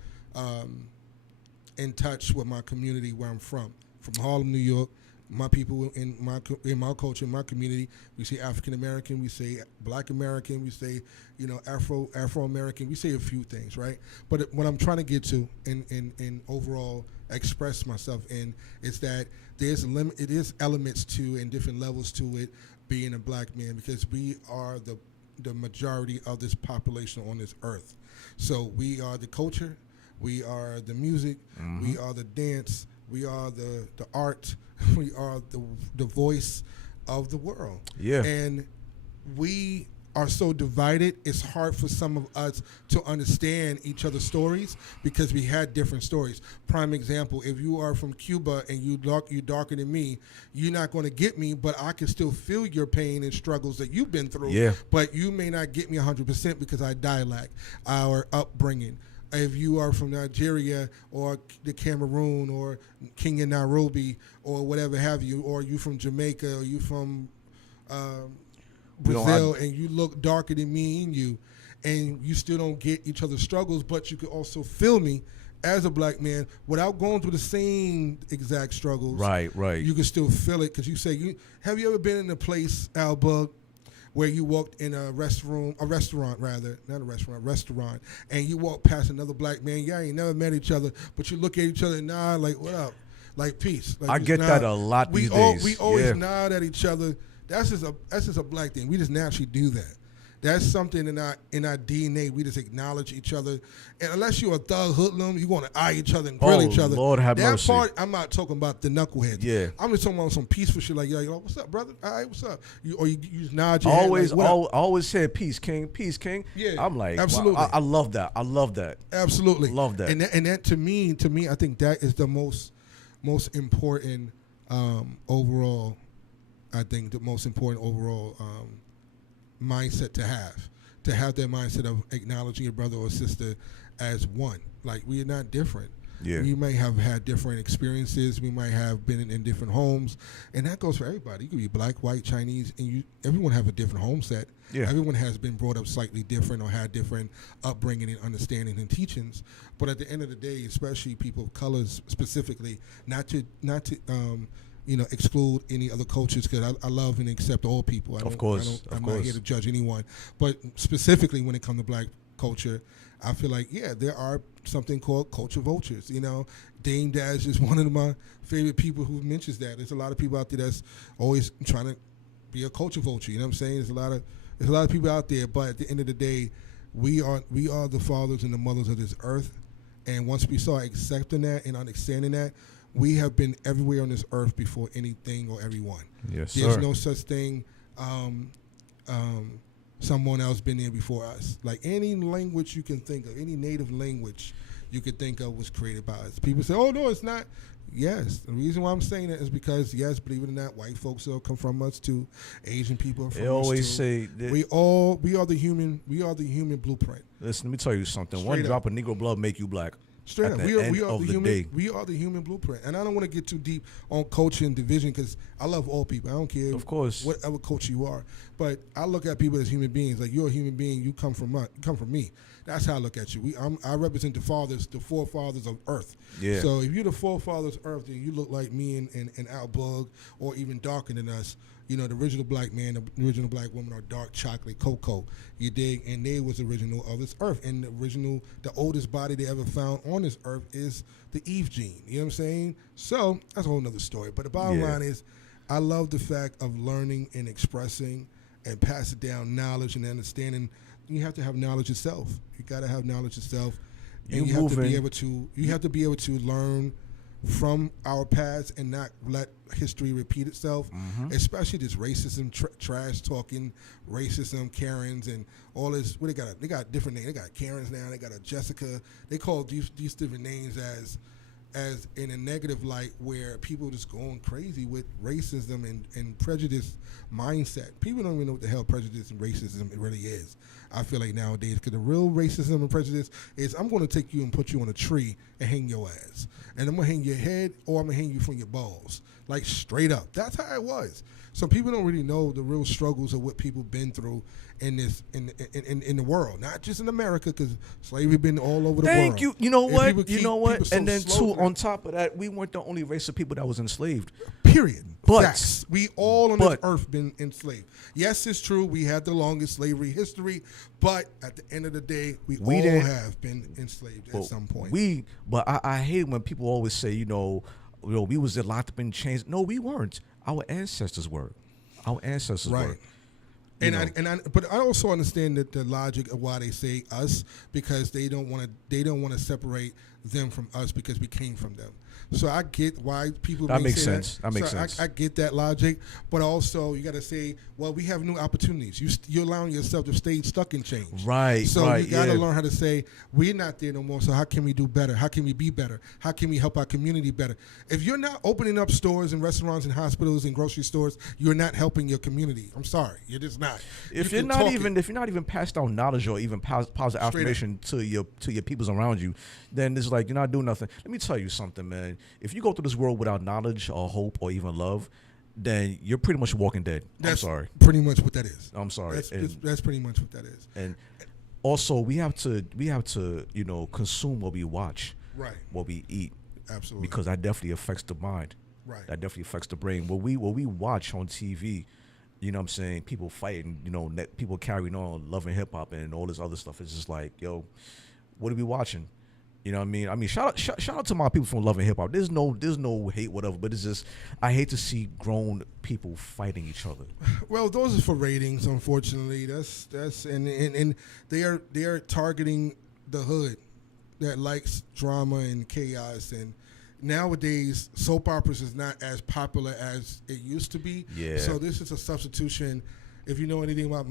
in touch with my community where I'm from. From Harlem, New York. my people in my culture, in my community, we say African American, we say Black American, we say Afro American, we say a few things, right? But what I'm trying to get to and overall express myself in is that there's it is elements to and different levels to it being a black man, because we are the majority of this population on this earth. So we are the culture, we are the music, we are the dance, we are the art, we are the voice of the world. Yeah. And we are so divided, it's hard for some of us to understand each other's stories because we had different stories. Prime example, if you are from Cuba and you're darker than me, you're not going to get me, but I can still feel your pain and struggles that you've been through. Yeah. But you may not get me 100% because I dialect, our upbringing. If you are from Nigeria or the Cameroon or Kenya, Nairobi, or whatever have you, or you from Jamaica, or you from Brazil, and you look darker than me and you still don't get each other's struggles, but you can also feel me as a black man without going through the same exact struggles. Right. You can still feel it because you say, have you ever been in a place, Alboogie, where you walked in a restaurant, and you walk past another black man, y'all ain't never met each other, but you look at each other and nod like, what up? Like, peace. Like, I get that a lot these days. We always nod at each other. That's just a black thing. We just naturally do that. That's something in our DNA. We just acknowledge each other. And unless you're a thug hoodlum, you're going to eye each other and grill each other. Lord have that mercy. part, I'm not talking about the knuckleheads. Yeah. I'm just talking about some peaceful shit like, yo, what's up, brother? All right, what's up? You just nod your head like, what up? Always said peace, king. Yeah, I'm like, absolutely. Wow, I love that. I love that. Absolutely. Love that. And that to me, I think that is the most important overall. I think the most important overall mindset to have that mindset of acknowledging your brother or sister as one. Like, we are not different. Yeah. We may have had different experiences. We might have been in different homes, and that goes for everybody. You could be black, white, Chinese, and everyone have a different home set. Yeah. Everyone has been brought up slightly different or had different upbringing and understanding and teachings. But at the end of the day, especially people of colors specifically, not to exclude any other cultures, because I love and accept all people. Of course. I'm not here to judge anyone. But specifically when it comes to black culture, I feel like, there are something called culture vultures. Dame Dash is one of my favorite people who mentions that. There's a lot of people out there that's always trying to be a culture vulture. You know what I'm saying? There's a lot of people out there, but at the end of the day, we are the fathers and the mothers of this earth. And once we start accepting that and understanding that, we have been everywhere on this earth before anything or everyone. Yes, There's sir. no such thing. Someone else been there before us. Like, any language you can think of, any native language you could think of was created by us. People say, "Oh no, it's not." Yes, the reason why I'm saying that is because, yes, believe it or not, white folks will come from us too. Asian people are from They us always too. say that, we are the human blueprint. listen, let me tell you something. Straight One up. drop of Negro blood make you black. Straight At up, the we are end the of the human. day. We are the human blueprint, and I don't want to get too deep on culture and division because I love all people. I don't care, Of course. whatever culture you are. But I look at people as human beings. Like, you're a human being. You come from me. That's how I look at you. I represent the forefathers of Earth. Yeah. So if you're the forefathers of Earth, then you look like me and Alboogie, or even darker than us. The original black man, the original black woman are dark chocolate cocoa. You dig? And they was original of this earth. And the oldest body they ever found on this earth is the Eve gene. You know what I'm saying? So that's a whole nother story. But the bottom line is, I love the fact of learning and expressing and passing down knowledge and understanding. You have to have knowledge yourself. You got to have knowledge yourself. And you have to be able to learn from our past and not let history repeat itself, especially this racism, trash talking, racism, Karens, and all this. What they got different names. They got Karens now. They got a Jessica. They call these different names as in a negative light, where people just going crazy with racism and prejudice mindset. People don't even know what the hell prejudice and racism it really is. I feel like nowadays, because the real racism and prejudice is, I'm going to take you and put you on a tree and hang your ass. And I'm going to hang your head, or I'm going to hang you from your balls. like straight up. That's how it was. So people don't really know the real struggles of what people been through in the world, not just in America, because slavery been all over the world. Thank you. You know And what? people You keep know what? people so And then slow too, on top of that, we weren't the only race of people that was enslaved. Period. But- Facts. We all on this but- earth been enslaved. Yes, it's true. We had the longest slavery history, but at the end of the day, we all didn't- have been enslaved at some point. But I hate when people always say, we was locked up in chains. No, we weren't. Our ancestors were. Our ancestors Right. were. But I also understand that the logic of why they say us, because they don't want to separate them from us because we came from them. So I get why people That may makes say sense. That makes So sense. I get that logic, but also you got to say, well, we have new opportunities. You're allowing yourself to stay stuck in change. Right, So right, you got to yeah. learn how to say we're not there no more. So how can we do better? How can we be better? How can we help our community better? If you're not opening up stores and restaurants and hospitals and grocery stores, you're not helping your community. I'm sorry, you're just not. If You you're can not talk even it. if you're not even passed down knowledge or even positive affirmation to your peoples around you, then it's like you're not doing nothing. Let me tell you something, man. If you go through this world without knowledge or hope or even love, then you're pretty much walking dead. That's I'm sorry. pretty much what that is. I'm sorry. That's pretty much what that is. And also we have to consume what we watch, Right. what we eat, Absolutely. because that definitely affects the mind. Right. That definitely affects the brain. What we watch on TV, you know what I'm saying, people fighting, people carrying on, loving hip hop and all this other stuff. It's just like, yo, what are we watching? You know what I mean? I mean, shout out to my people from Love and Hip Hop. There's no hate, whatever, but it's just I hate to see grown people fighting each other. Well, those are for ratings, unfortunately. That's and they are targeting the hood that likes drama and chaos, and nowadays soap operas is not as popular as it used to be. Yeah. So this is a substitution. If you know anything about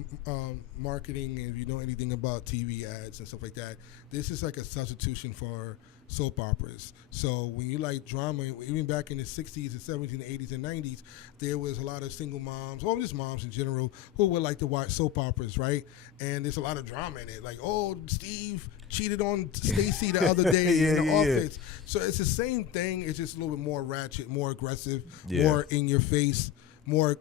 marketing, and if you know anything about TV ads and stuff like that, this is like a substitution for soap operas. So when you like drama, even back in the 60s and 70s and 80s and 90s, there was a lot of single moms, or just moms in general, who would like to watch soap operas, right? And there's a lot of drama in it. Like, oh, Steve cheated on Stacy the other day in the office. So it's the same thing. It's just a little bit more ratchet, more aggressive, more in your face, more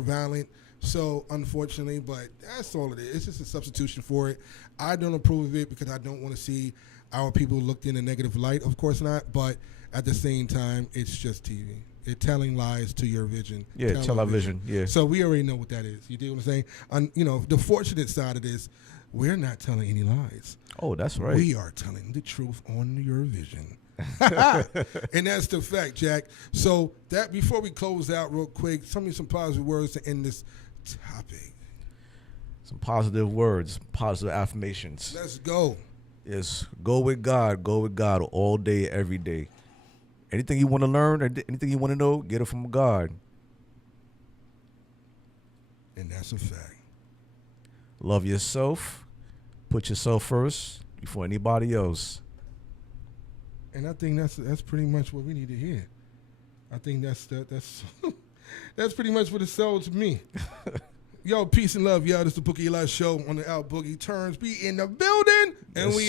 violent. So, unfortunately, but that's all it is. It's just a substitution for it. I don't approve of it because I don't want to see our people looked in a negative light. Of course not. But at the same time, it's just TV. It's telling lies to your vision. Yeah, television. Yeah. So we already know what that is. You do what I'm saying? The fortunate side of this, we're not telling any lies. Oh, that's right. We are telling the truth on your vision. And that's the fact, Jack. So that before we close out real quick, tell me some positive words to end this topic. Some positive words, positive affirmations. Let's go. Yes, go with God all day, every day. Anything you want to learn or anything you want to know, get it from God. And that's a fact. Love yourself. Put yourself first before anybody else. And I think that's pretty much what we need to hear. I think that's that's pretty much what it sold to me. Yo, peace and love, y'all. This is the Boogie Eli Show on the Alboogie Turns. Be in the building, and Yes, we